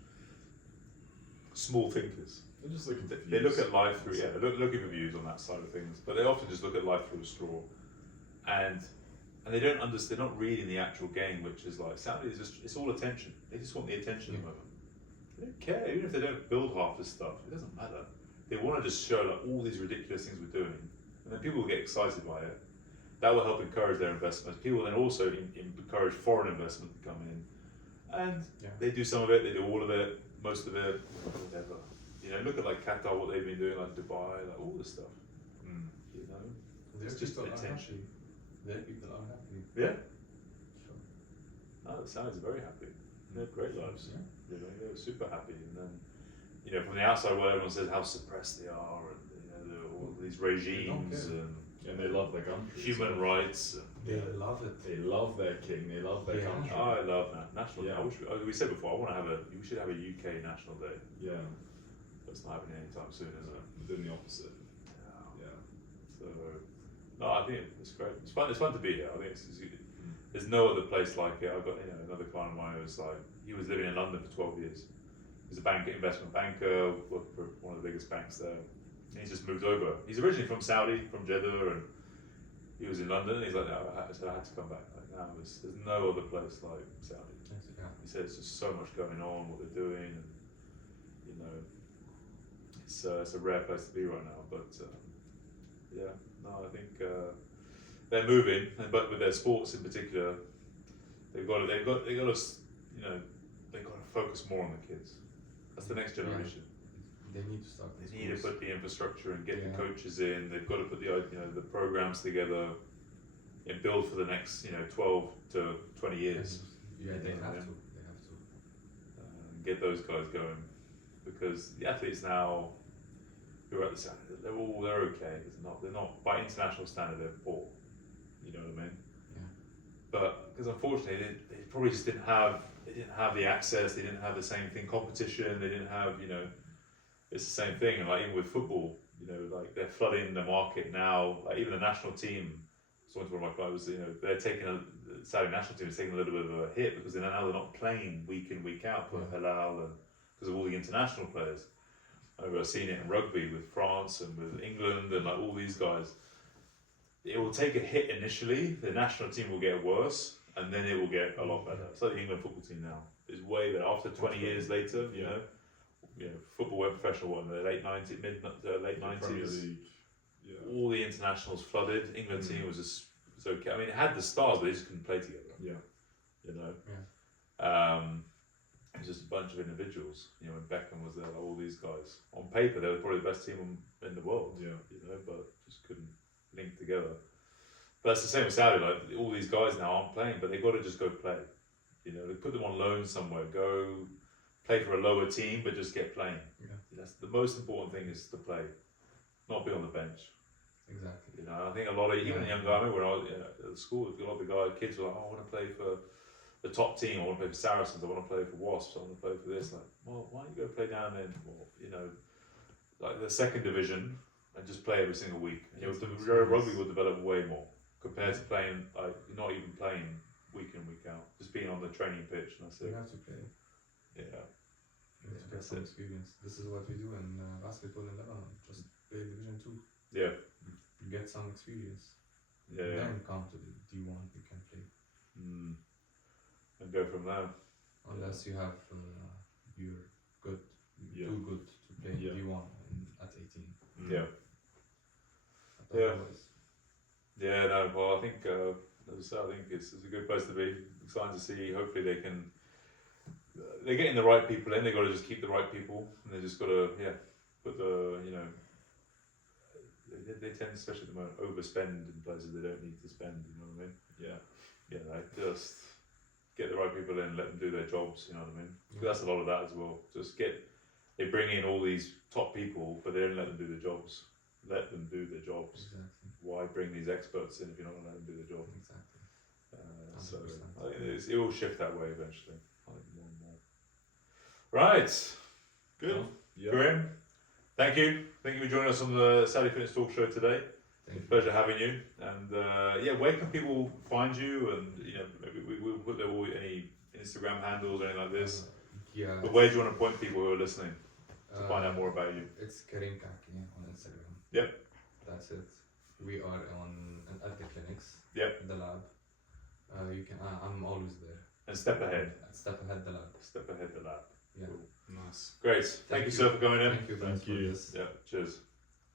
small thinkers. They're just looking for views. They look at life through, they're looking for views on that side of things, but they often just look at life through a straw, and they don't understand. They're not reading the actual game, which is like Saudi is it's all attention. They just want the attention at the moment. They don't care, even if they don't build half this stuff. It doesn't matter. They want to just show like all these ridiculous things we're doing, and then people will get excited by it. That will help encourage their investments. People then also encourage foreign investment to come in, and they do some of it. They do all of it, most of it, whatever. Look at like Qatar, what they've been doing, like Dubai, like all this stuff. It's just attention. Their people are happy. Yeah. Sure. The Saudis are very happy. They have great lives. Yeah. They're super happy. And then, from the outside world, everyone says how suppressed they are, and all these regimes care. and And they love their country. human rights. They love it. They love their king. They love their Yeah. country. I love that national. Yeah. I wish we said before. I want to have we should have a UK National Day. Yeah, But it's not happening anytime soon, is it? we're doing the opposite. Yeah. So no, I think it's great. It's fun. It's fun to be here. I think there's no other place like it. I've got another client of mine who was like he was living in London for 12 years. He's a investment banker, worked for one of the biggest banks there. And he's just moved over. He's originally from Saudi, from Jeddah, and he was in London. And he's like, no, I said I had to come back. Like, now there's no other place like Saudi. Yeah. He said it's just so much going on, what they're doing, and it's a rare place to be right now. But yeah, no, I think they're moving, but with their sports in particular, they've got to focus more on the kids. That's the next generation. They need to start. They need to put the infrastructure and get the Yeah. coaches in. They've got to put the programs together and build for the next 12 to 20 years. Yeah, they You know what I have to. mean? They have to. Get those guys going, because the athletes now who are at the standard, they're okay. They're not by international standard. They're poor. You know what I mean? Yeah. But because unfortunately they probably just didn't have the access. They didn't have the same thing competition. They didn't have it's the same thing. And like even with football, like they're flooding the market now. Like even the national team. So one of my clients was they're taking the Saudi national team is taking a little bit of a hit because now they're not playing week in week out for halal and because of all the international players. I've seen it in rugby with France and with England and like all these guys. It will take a hit initially. The national team will get worse, and then it will get a lot better. It's like the England football team now. It's way better. After 20 years later, football went professional in the late 90s, late 90s. Yeah. All the internationals flooded. England team was okay. I mean, it had the stars, but they just couldn't play together. Yeah. It was just a bunch of individuals. When Beckham was there, like all these guys. On paper, they were probably the best team in the world. Yeah. But just couldn't link together. But that's the same with Saudi. Like all these guys now aren't playing, but they got to just go play. They put them on loan somewhere. Go play for a lower team, but just get playing. Yeah. That's the most important thing is to play, not be on the bench. Exactly. I think a lot of even young guys. I remember when I was at school, a lot of the kids were like, "Oh, I want to play for the top team. I want to play for Saracens. I want to play for Wasps. I want to play for this." Like, well, why don't you go play down in, like the second division and just play every single week? Rugby will develop way more compared to playing like you're not even playing week in week out, just being on the training pitch. And that's You it. have to play. Yeah. You have to get That's some it. experience. This is what we do in basketball in Lebanon. Just play Division 2. Yeah. You get some experience. Yeah. And Yeah. then come to the D1. You can play. And go from there. Unless you have you're good, Yeah. too good to play Yeah. D1 at 18. Yeah. But Yeah. otherwise, Yeah, no, well, I think, as I said, I think it's a good place to be. Exciting to see. Hopefully, they're getting the right people in. They got to just keep the right people, and they just got to, put the, they tend, especially at the moment, overspend in places they don't need to spend. You know what I mean? Yeah. Like just get the right people in, let them do their jobs. You know what I mean? 'Cause that's a lot of that as well. They bring in all these top people, but they don't let them do the jobs. Let them do their jobs. exactly. Why bring these experts in if you're not going to let them do the job? Exactly. So 100%. I think it will shift that way eventually. I think more and more. Right, good. Yeah. Karim, thank you for joining us on the Saudi Fitness Talk Show today. Thank you. Pleasure having you. And where can people find you? And maybe we'll put there any Instagram handles or anything like this. Yeah. But where do you want to point people who are listening to find out more about you? It's Karim Kaakky on Instagram. Yep. That's it. We are at the clinics. Yep. The lab. You can. I'm always there. And step ahead. Step ahead the lab. Step ahead the lab. Yeah. Cool. Nice. Great. Thank you, sir, for coming in. Thank you. Thank for you. this. Yeah. Cheers.